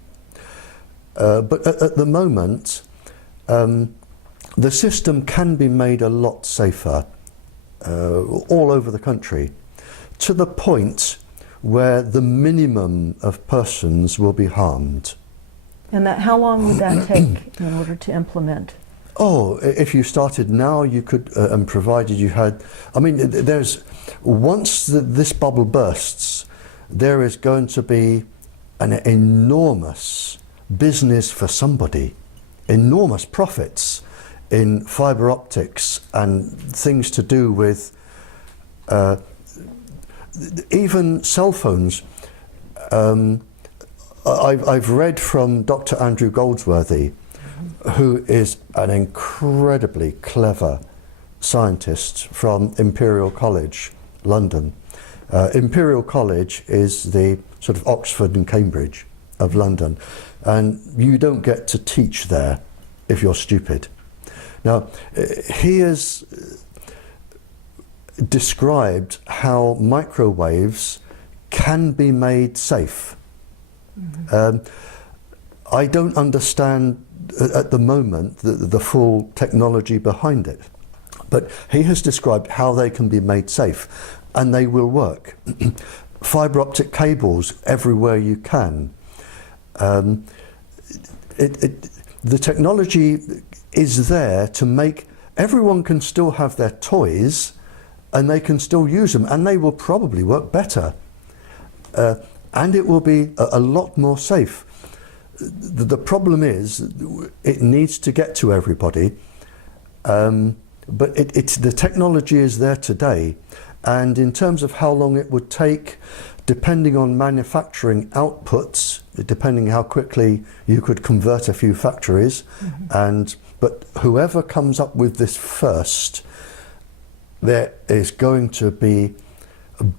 But at the moment, the system can be made a lot safer all over the country, to the point where the minimum of persons will be harmed. And that, how long would that take in order to implement? Oh, if you started now, you could, and provided you had, I mean, once this bubble bursts, there is going to be an enormous business for somebody, enormous profits in fibre optics and things to do with even cell phones. I've read from Dr. Andrew Goldsworthy, who is an incredibly clever scientist from Imperial College, London. Imperial College is the sort of Oxford and Cambridge of London, and you don't get to teach there if you're stupid. Now, he has described how microwaves can be made safe. I don't understand at the moment the full technology behind it, but he has described how they can be made safe, and they will work. Fibre optic cables everywhere you can. The technology is there to make everyone can still have their toys, and they can still use them, and they will probably work better, and it will be a lot more safe. The problem is it needs to get to everybody, but the technology is there today, and in terms of how long it would take, depending on manufacturing outputs, depending how quickly you could convert a few factories, but whoever comes up with this first, there is going to be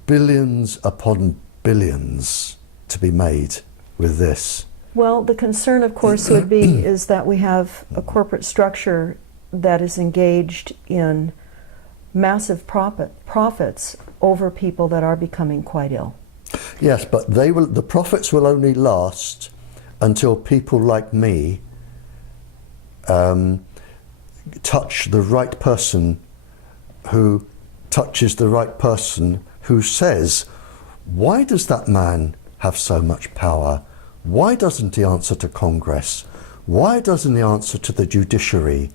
billions upon billions to be made with this. Well, the concern, of course, would be is that we have a corporate structure that is engaged in massive profits over people that are becoming quite ill. Yes, but the profits will only last until people like me touch the right person who touches the right person who says, why does that man have so much power? Why doesn't he answer to Congress? Why doesn't he answer to the judiciary?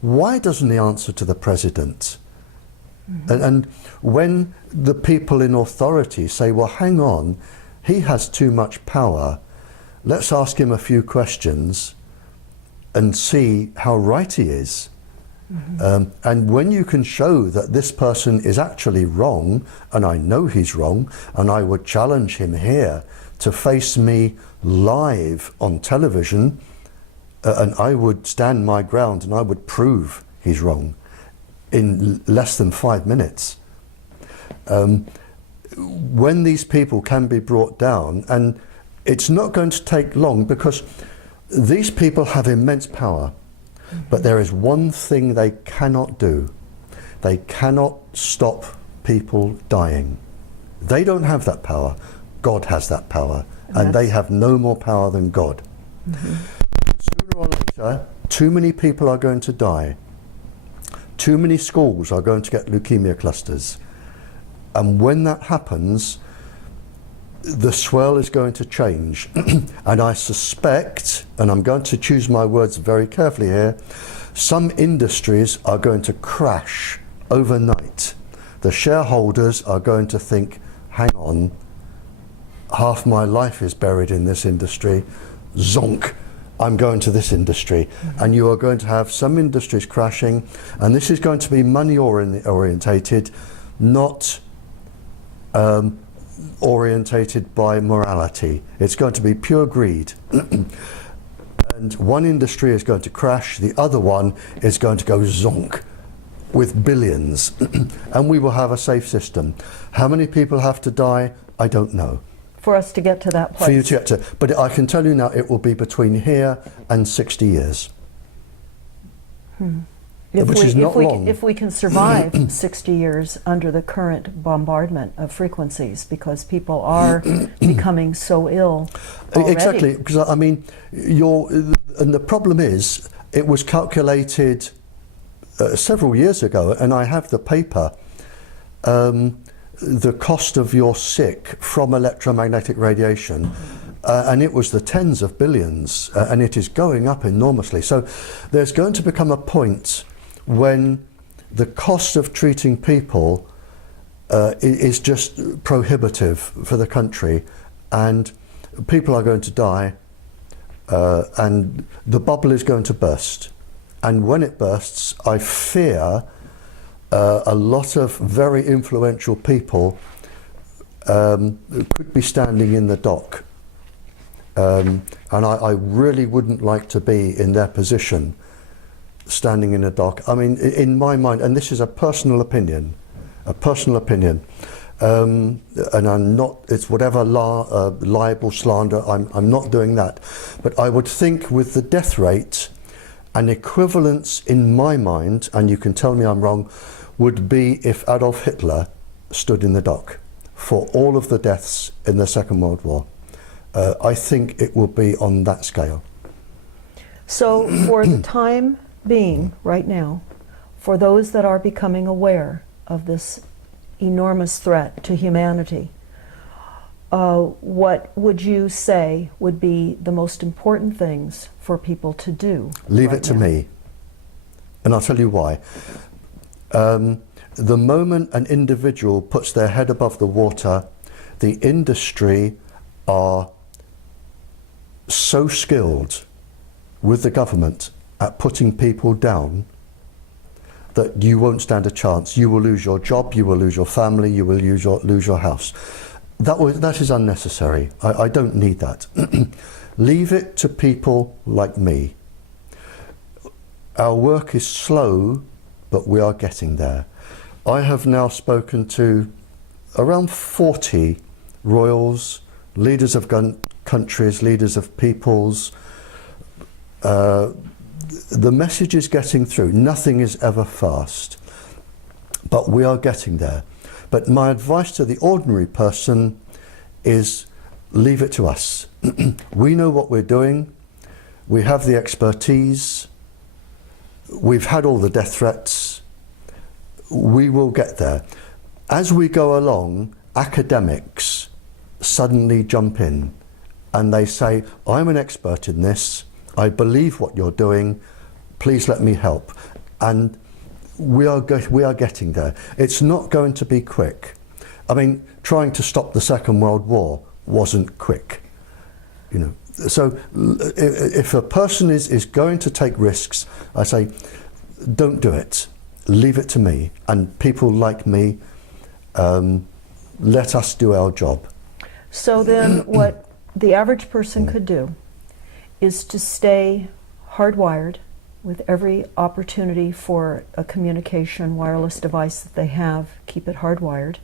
Why doesn't he answer to the president? And when the people in authority say, well, hang on, he has too much power, let's ask him a few questions and see how right he is. And when you can show that this person is actually wrong, and I know he's wrong, and I would challenge him here to face me live on television, and I would stand my ground and I would prove he's wrong in less than 5 minutes. When these people can be brought down, and it's not going to take long, because these people have immense power, but there is one thing they cannot do. They cannot stop people dying. They don't have that power. God has that power, and they have no more power than God. Sooner or later, too many people are going to die. Too many schools are going to get leukemia clusters. And when that happens, the swell is going to change. And I suspect, and I'm going to choose my words very carefully here, some industries are going to crash overnight. The shareholders are going to think, hang on, half my life is buried in this industry, zonk, I'm going to this industry. And you are going to have some industries crashing, and this is going to be money orientated, not orientated by morality. It's going to be pure greed. And one industry is going to crash, the other one is going to go zonk with billions. And we will have a safe system. How many people have to die? I don't know. For us to get to that place. For you to get to, but I can tell you now, it will be between here and 60 years. which is not long. If we can survive 60 years under the current bombardment of frequencies, because people are becoming so ill already. Exactly, because I mean, and the problem is, it was calculated several years ago, and I have the paper. The cost of your sick from electromagnetic radiation, and it was the tens of billions, and it is going up enormously. So there's going to become a point when the cost of treating people is just prohibitive for the country, and people are going to die, and the bubble is going to burst. And when it bursts, I fear a lot of very influential people could be standing in the dock. And I really wouldn't like to be in their position, standing in a dock. I mean, in my mind, and this is a personal opinion, and I'm not, it's whatever libel, slander, I'm not doing that. But I would think with the death rate, an equivalence in my mind, and you can tell me I'm wrong, would be if Adolf Hitler stood in the dock for all of the deaths in the Second World War. I think it will be on that scale. So for the time being, right now, for those that are becoming aware of this enormous threat to humanity, what would you say would be the most important things for people to do? Leave it to me. And I'll tell you why. The moment an individual puts their head above the water, the industry are so skilled with the government at putting people down that you won't stand a chance. You will lose your job, you will lose your family, you will lose your house. That is unnecessary. I don't need that. Leave it to people like me. Our work is slow, but we are getting there. I have now spoken to around 40 royals, leaders of countries, leaders of peoples. The message is getting through. Nothing is ever fast, but we are getting there. But my advice to the ordinary person is leave it to us. We know what we're doing. We have the expertise. We've had all the death threats. We will get there. As we go along, academics suddenly jump in and they say, I'm an expert in this. I believe what you're doing. Please let me help. And we are getting there. It's not going to be quick. I mean, trying to stop the Second World War wasn't quick. You know, so if a person is going to take risks, I say, don't do it. Leave it to me and people like me. Let us do our job. So then what the average person could do is to stay hardwired with every opportunity for a communication wireless device that they have, keep it hardwired.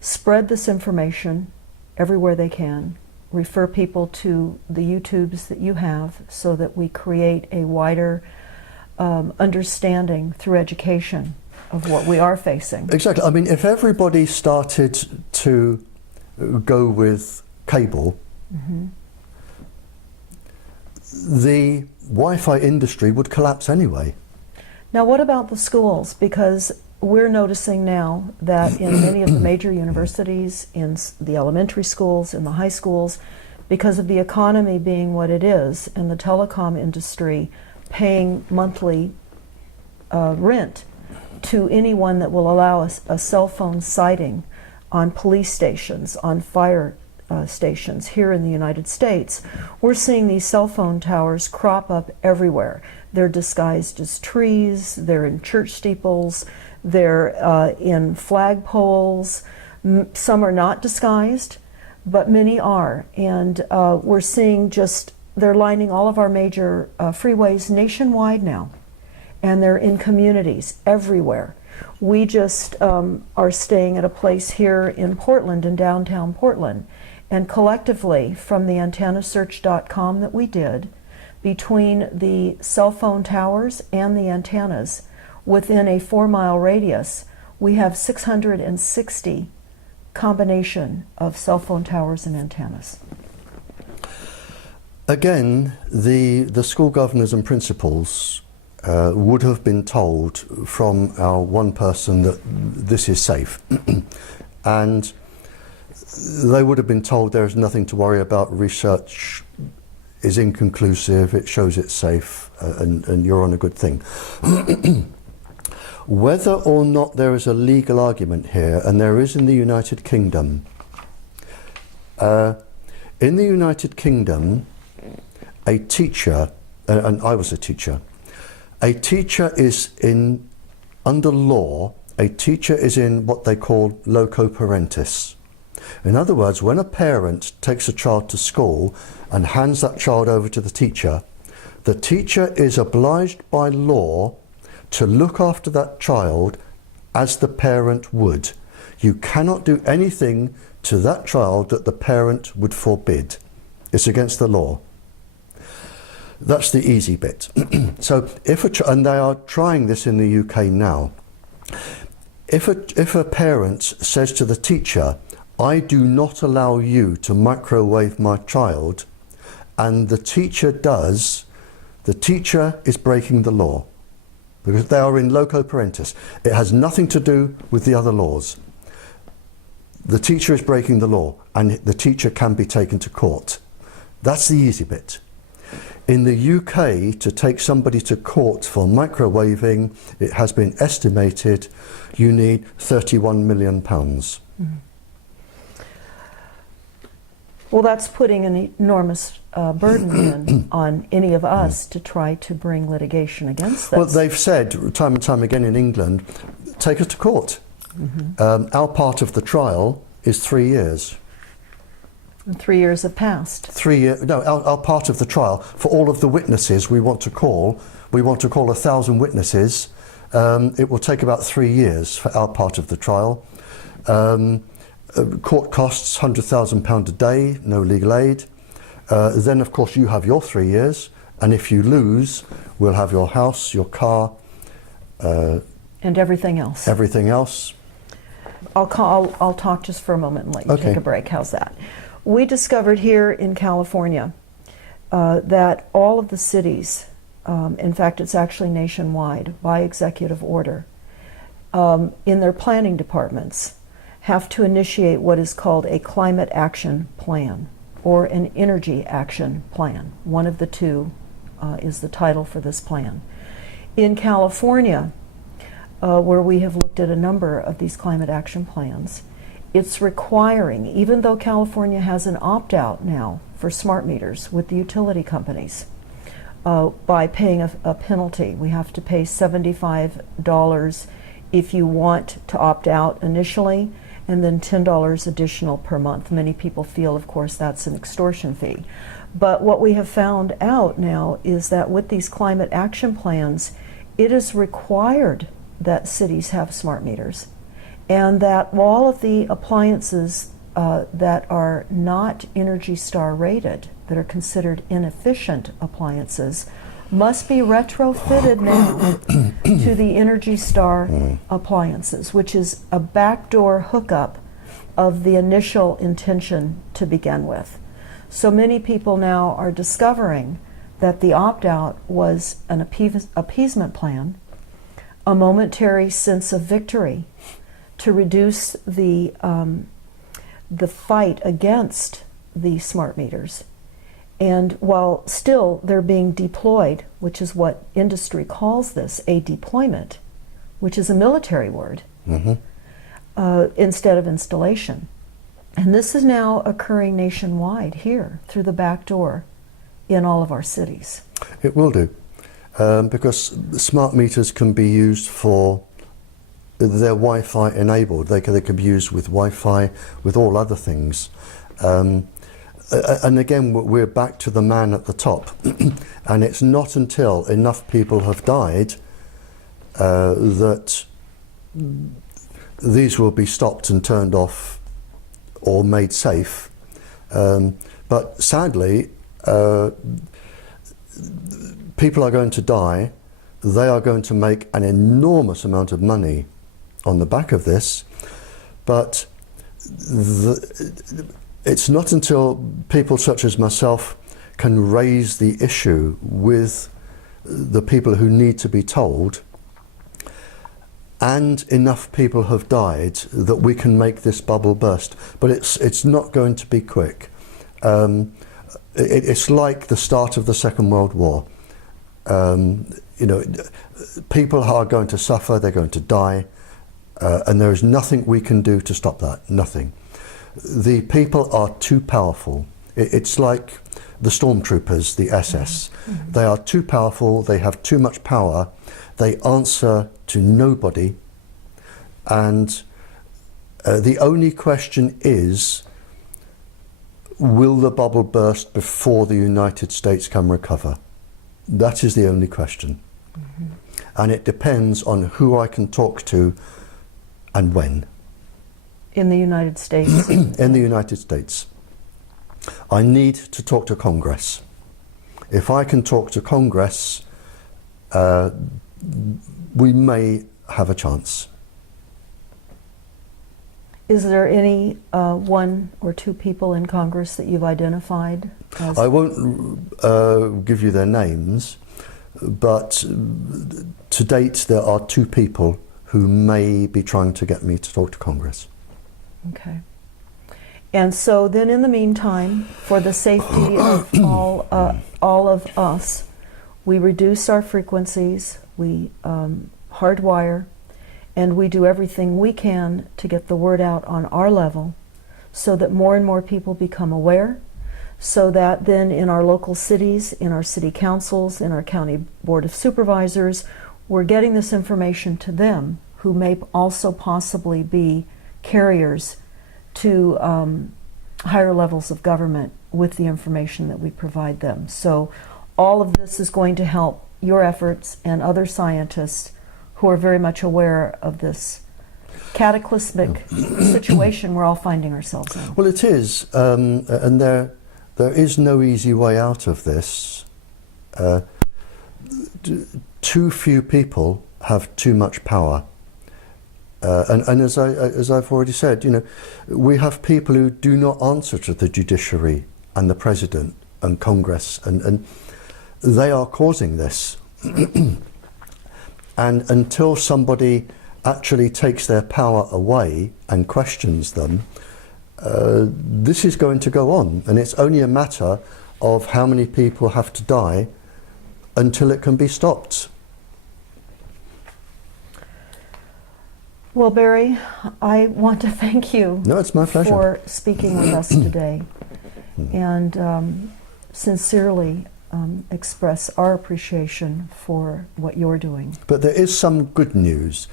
Spread this information everywhere they can. Refer people to the YouTubes that you have so that we create a wider understanding through education of what we are facing. Exactly. I mean, if everybody started to go with cable, the Wi-Fi industry would collapse anyway. Now, what about the schools? Because we're noticing now that in many of the major universities, in the elementary schools, in the high schools, because of the economy being what it is and the telecom industry paying monthly rent to anyone that will allow us a cell phone sighting on police stations, on fire stations here in the United States, we're seeing these cell phone towers crop up everywhere. They're disguised as trees, they're in church steeples, they're in flagpoles. Some are not disguised, but many are. And we're seeing they're lining all of our major freeways nationwide now. And they're in communities everywhere. We just are staying at a place here in Portland, in downtown Portland. And collectively, from the antennasearch.com that we did, between the cell phone towers and the antennas, within a 4-mile radius, we have 660 combination of cell phone towers and antennas. Again, the school governors and principals would have been told from our one person that this is safe. And they would have been told there is nothing to worry about, research is inconclusive, it shows it's safe, and you're on a good thing. Whether or not there is a legal argument here, and there is in the United Kingdom. In the United Kingdom, a teacher, and I was a teacher is in, under law, a teacher is in what they call loco parentis. In other words, when a parent takes a child to school and hands that child over to the teacher is obliged by law to look after that child as the parent would. You cannot do anything to that child that the parent would forbid. It's against the law. That's the easy bit. So and they are trying this in the UK now. If a parent says to the teacher, I do not allow you to microwave my child, and the teacher does, the teacher is breaking the law, because they are in loco parentis. It has nothing to do with the other laws. The teacher is breaking the law, and the teacher can be taken to court. That's the easy bit. In the UK, to take somebody to court for microwaving, it has been estimated you need £31 million. Mm-hmm. Well, that's putting an enormous burden on any of us to try to bring litigation against this. Well, they've said time and time again in England, take us to court. Mm-hmm. Our part of the trial is 3 years. And 3 years have passed. 3 years. No, our part of the trial, for all of the witnesses we want to call 1,000 witnesses. It will take about 3 years for our part of the trial. Court costs £100,000 a day, no legal aid. Then, of course, you have your 3 years, and if you lose, we'll have your house, your car, and everything else. Everything else. I'll talk just for a moment and let you take a break. How's that? We discovered here in California that all of the cities, in fact, it's actually nationwide by executive order, in their planning departments, have to initiate what is called a climate action plan or an energy action plan. One of the two is the title for this plan. In California, where we have looked at a number of these climate action plans, it's requiring, even though California has an opt-out now for smart meters with the utility companies, by paying a penalty. We have to pay $75 if you want to opt out initially, and then $10 additional per month. Many people feel, of course, that's an extortion fee. But what we have found out now is that with these climate action plans, it is required that cities have smart meters, and that all of the appliances that are not Energy Star rated, that are considered inefficient appliances, must be retrofitted now to the Energy Star appliances, which is a backdoor hookup of the initial intention to begin with. So many people now are discovering that the opt-out was an appeasement plan, a momentary sense of victory to reduce the fight against the smart meters. And while still they're being deployed, which is what industry calls this, a deployment, which is a military word, instead of installation. And this is now occurring nationwide here through the back door in all of our cities. It will do, because smart meters can be used for, they're Wi-Fi enabled. They can be used with Wi-Fi, with all other things. And again, we're back to the man at the top. And it's not until enough people have died that these will be stopped and turned off or made safe. But sadly, people are going to die They are going to make an enormous amount of money on the back of this, but it's not until people such as myself can raise the issue with the people who need to be told, and enough people have died, that we can make this bubble burst. But it's not going to be quick. It's like the start of the Second World War. People are going to suffer, they're going to die, and there is nothing we can do to stop that, nothing. The people are too powerful. It's like the stormtroopers, the SS. Mm-hmm. They are too powerful, they have too much power, they answer to nobody, and the only question is, will the bubble burst before the United States can recover? That is the only question. Mm-hmm. And it depends on who I can talk to and when. In the United States? In the United States. I need to talk to Congress. If I can talk to Congress, we may have a chance. Is there any one or two people in Congress that you've identified as? I won't give you their names, but to date there are two people who may be trying to get me to talk to Congress. Okay. And so then in the meantime, for the safety of all of us, we reduce our frequencies, we hardwire, and we do everything we can to get the word out on our level so that more and more people become aware, so that then in our local cities, in our city councils, in our county board of supervisors, we're getting this information to them, who may also possibly be carriers to higher levels of government with the information that we provide them. So all of this is going to help your efforts and other scientists who are very much aware of this cataclysmic situation we're all finding ourselves in. Well, it is, and there is no easy way out of this. Too few people have too much power. And as I've already said, we have people who do not answer to the judiciary and the president and Congress, and they are causing this. And until somebody actually takes their power away and questions them, this is going to go on, and it's only a matter of how many people have to die until it can be stopped. Well, Barry, I want to thank you. No, it's my pleasure. For speaking with us today, and sincerely express our appreciation for what you're doing. But there is some good news.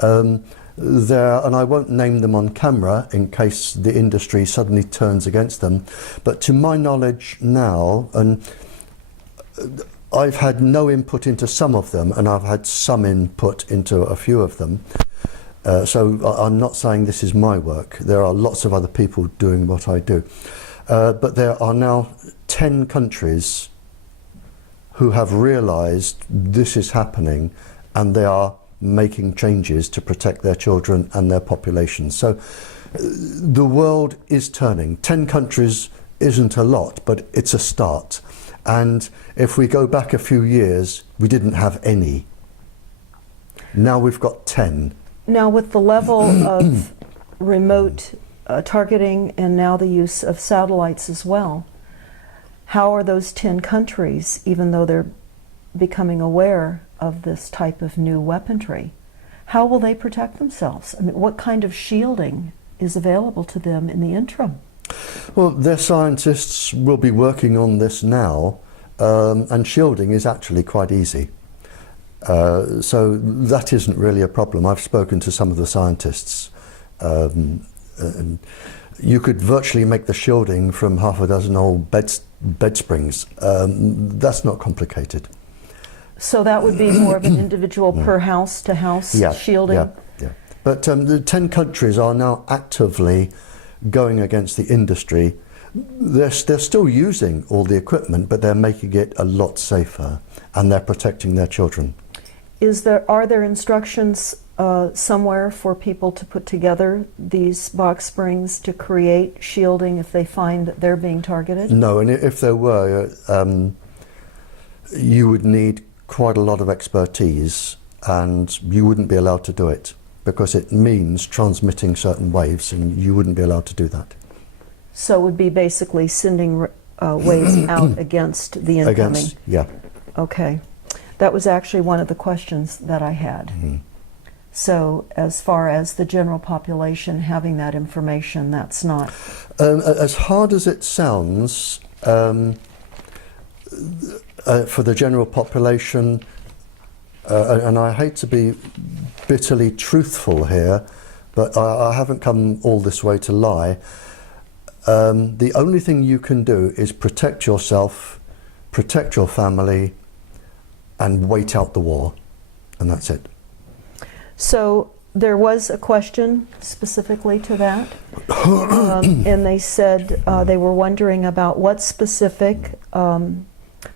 There, and I won't name them on camera in case the industry suddenly turns against them, but to my knowledge now, and I've had no input into some of them, and I've had some input into a few of them. So I'm not saying this is my work. There are lots of other people doing what I do. But there are now 10 countries who have realized this is happening, and they are making changes to protect their children and their populations. So the world is turning. 10 countries isn't a lot, but it's a start. And if we go back a few years, we didn't have any. Now we've got 10. Now, with the level of remote targeting and now the use of satellites as well, how are those 10 countries, even though they're becoming aware of this type of new weaponry, how will they protect themselves? I mean, what kind of shielding is available to them in the interim? Well, their scientists will be working on this now, and shielding is actually quite easy. So that isn't really a problem. I've spoken to some of the scientists, and you could virtually make the shielding from half a dozen old bed springs. That's not complicated. So that would be more of an individual per house to house shielding? Yeah. But the 10 countries are now actively going against the industry. They're still using all the equipment, but they're making it a lot safer, and they're protecting their children. Are there instructions somewhere for people to put together these box springs to create shielding if they find that they're being targeted? No, and if there were, you would need quite a lot of expertise, and you wouldn't be allowed to do it because it means transmitting certain waves, and you wouldn't be allowed to do that. So it would be basically sending waves out against the incoming? Yeah. Okay. That was actually one of the questions that I had. So as far as the general population having that information, that's not... As hard as it sounds, for the general population, and I hate to be bitterly truthful here, but I haven't come all this way to lie. The only thing you can do is protect yourself, protect your family, and wait out the war, and that's it. So there was a question specifically to that, and they said they were wondering about what specific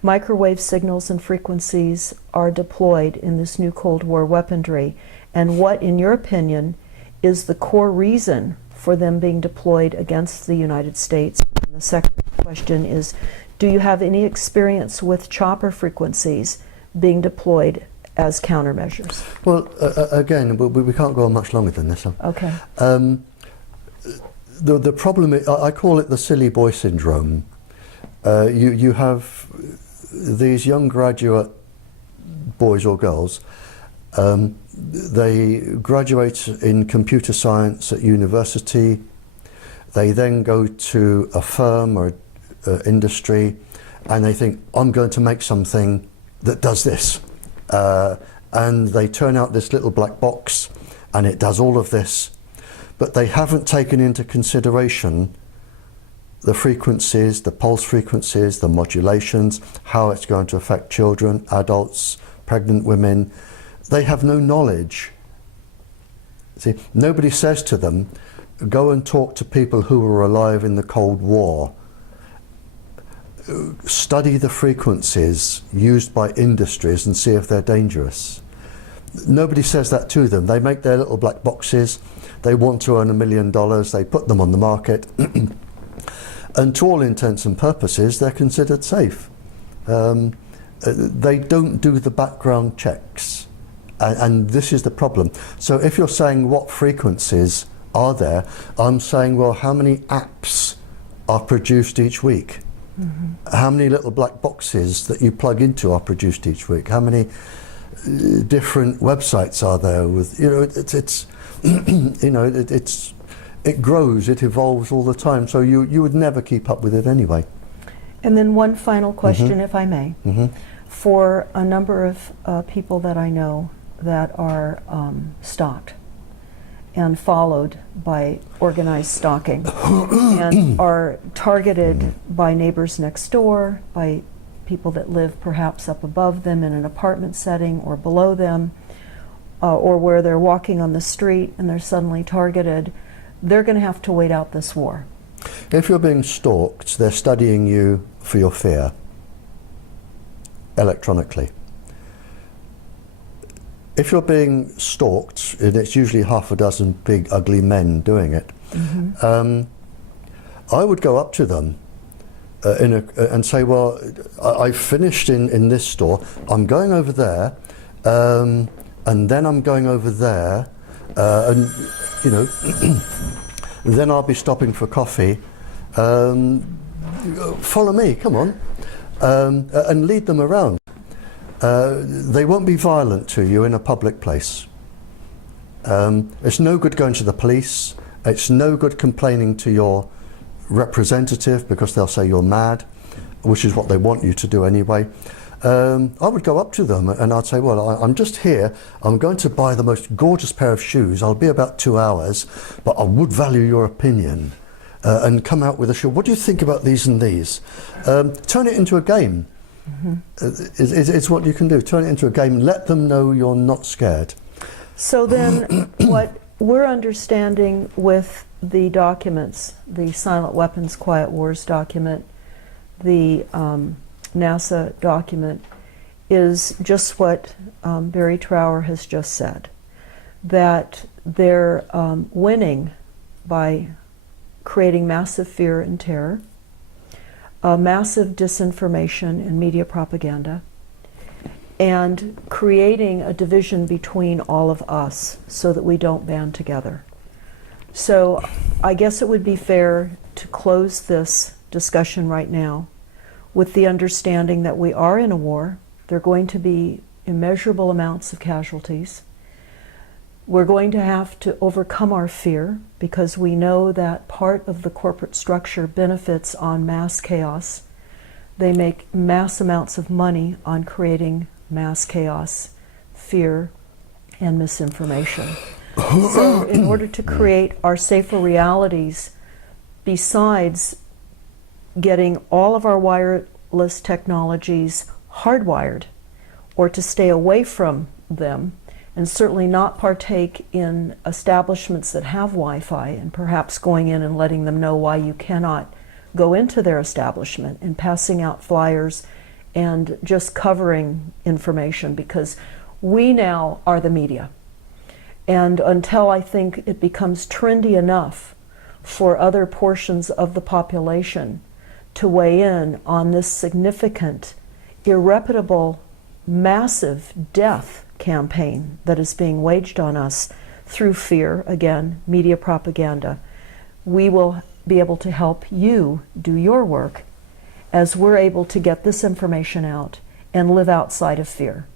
microwave signals and frequencies are deployed in this new Cold War weaponry, and what, in your opinion, is the core reason for them being deployed against the United States. And the second question is, do you have any experience with chopper frequencies being deployed as countermeasures? Well, again, we can't go on much longer than this. Okay. The problem is, I call it the silly boy syndrome. You have these young graduate boys or girls, they graduate in computer science at university, they then go to a firm or industry, and they think, I'm going to make something that does this. And they turn out this little black box, and it does all of this, but they haven't taken into consideration the frequencies, the pulse frequencies, the modulations, how it's going to affect children, adults, pregnant women. They have no knowledge. See, nobody says to them, go and talk to people who were alive in the Cold War. Study the frequencies used by industries and see if they're dangerous. Nobody says that to them. They make their little black boxes, they want to earn $1 million, they put them on the market, and to all intents and purposes they're considered safe. They don't do the background checks, and this is the problem. So if you're saying what frequencies are there, I'm saying, well, how many apps are produced each week? How many little black boxes that you plug into are produced each week? How many different websites are there with, you know, it's you know, it grows, it evolves all the time, so you would never keep up with it anyway. And then one final question, if I may. For a number of people that I know that are stalked and followed by organized stalking and are targeted by neighbors next door, by people that live perhaps up above them in an apartment setting or below them, or where they're walking on the street and they're suddenly targeted, they're going to have to wait out this war. If you're being stalked, they're studying you for your fear, electronically. If you're being stalked, and it's usually half a dozen big ugly men doing it, I would go up to them and say, well, I've finished in this store, I'm going over there, and then I'm going over there, and you know, then I'll be stopping for coffee. Follow me, come on, and lead them around. They won't be violent to you in a public place. It's no good going to the police. It's no good complaining to your representative because they'll say you're mad, which is what they want you to do anyway. I would go up to them and I'd say, well, I'm just here. I'm going to buy the most gorgeous pair of shoes. I'll be about 2 hours, but I would value your opinion. And come out with a shoe. What do you think about these and these? Turn it into a game. It's what you can do. Turn it into a game. Let them know you're not scared. So then what we're understanding with the documents, the Silent Weapons Quiet Wars document, the NASA document, is just what Barry Trower has just said, that they're winning by creating massive fear and terror, massive disinformation and media propaganda, and creating a division between all of us so that we don't band together. So I guess it would be fair to close this discussion right now with the understanding that we are in a war. There are going to be immeasurable amounts of casualties. We're going to have to overcome our fear because we know that part of the corporate structure benefits on mass chaos. They make mass amounts of money on creating mass chaos, fear, and misinformation. So in order to create our safer realities, besides getting all of our wireless technologies hardwired, or to stay away from them, and certainly not partake in establishments that have Wi-Fi, and perhaps going in and letting them know why you cannot go into their establishment, and passing out flyers and just covering information, because we now are the media. And until I think it becomes trendy enough for other portions of the population to weigh in on this significant, irreparable, massive death campaign that is being waged on us through fear, again, media propaganda, we will be able to help you do your work as we're able to get this information out and live outside of fear.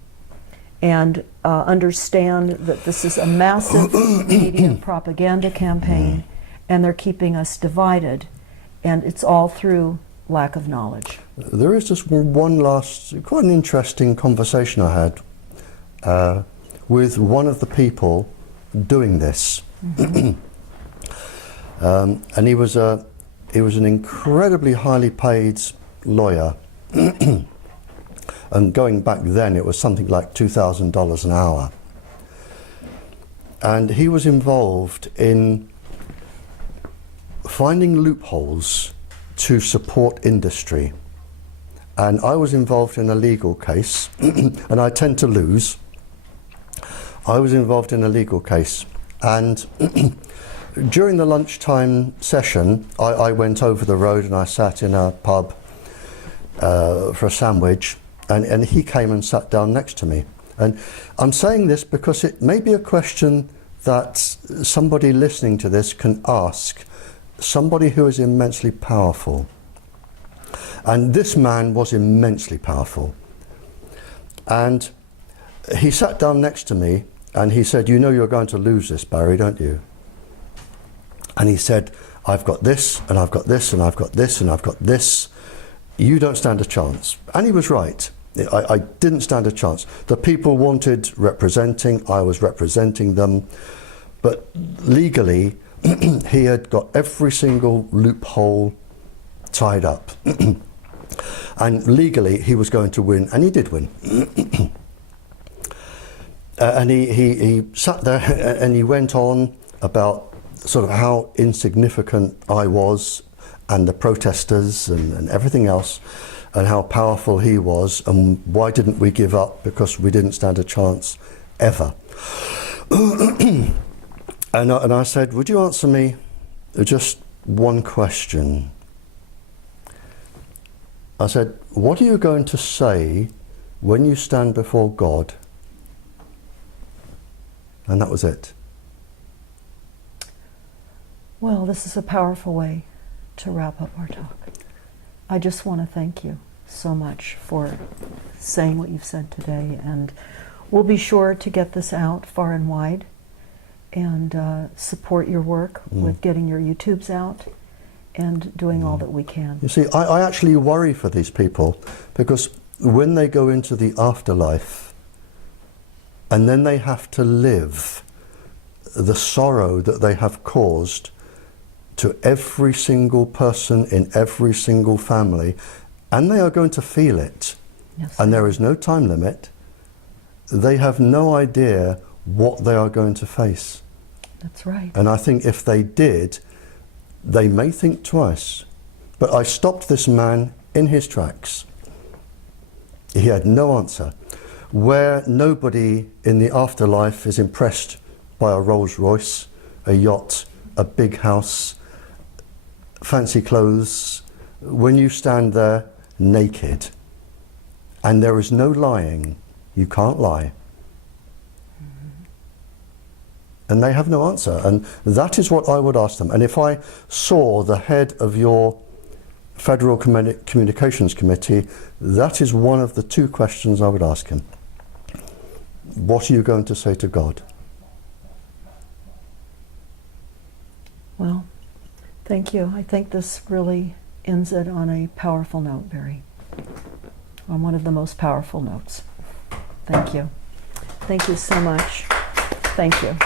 And understand that this is a massive media propaganda campaign, and they're keeping us divided, and it's all through lack of knowledge. There is just one last, quite an interesting conversation I had with one of the people doing this. Mm-hmm. And he was an incredibly highly paid lawyer. And going back then, it was something like $2,000 an hour. And he was involved in finding loopholes to support industry. And I was involved in a legal case, and I tend to lose. I was involved in a legal case, and during the lunchtime session, I went over the road and I sat in a pub for a sandwich. And he came and sat down next to me. And I'm saying this because it may be a question that somebody listening to this can ask somebody who is immensely powerful. And this man was immensely powerful. And he sat down next to me and he said, "You know you're going to lose this, Barry, don't you?" And he said, "I've got this, and I've got this, and I've got this, and I've got this. You don't stand a chance." And he was right. I didn't stand a chance. The people wanted representing, I was representing them, but legally he had got every single loophole tied up. And legally he was going to win, and he did win. And he sat there and he went on about sort of how insignificant I was, and the protesters and everything else, and how powerful he was, and why didn't we give up because we didn't stand a chance ever. And I said, "Would you answer me just one question?" I said, "What are you going to say when you stand before God?" And that was it. Well, this is a powerful way to wrap up our talk. I just want to thank you so much for saying what you've said today, and we'll be sure to get this out far and wide and support your work with getting your YouTubes out and doing all that we can. You see, I actually worry for these people, because when they go into the afterlife and then they have to live the sorrow that they have caused to every single person in every single family, and they are going to feel it. Yes. And there is no time limit. They have no idea what they are going to face. That's right. And I think if they did, they may think twice. But I stopped this man in his tracks. He had no answer. where nobody in the afterlife is impressed by a Rolls Royce, a yacht, a big house, fancy clothes, when you stand there naked and there is no lying, you can't lie. And they have no answer. And that is what I would ask them. And if I saw the head of your Federal Communications Committee, that is one of the two questions I would ask him. What are you going to say to God? Well, thank you. I think this really ends it on a powerful note, Barry. On one of the most powerful notes. Thank you. Thank you so much. Thank you.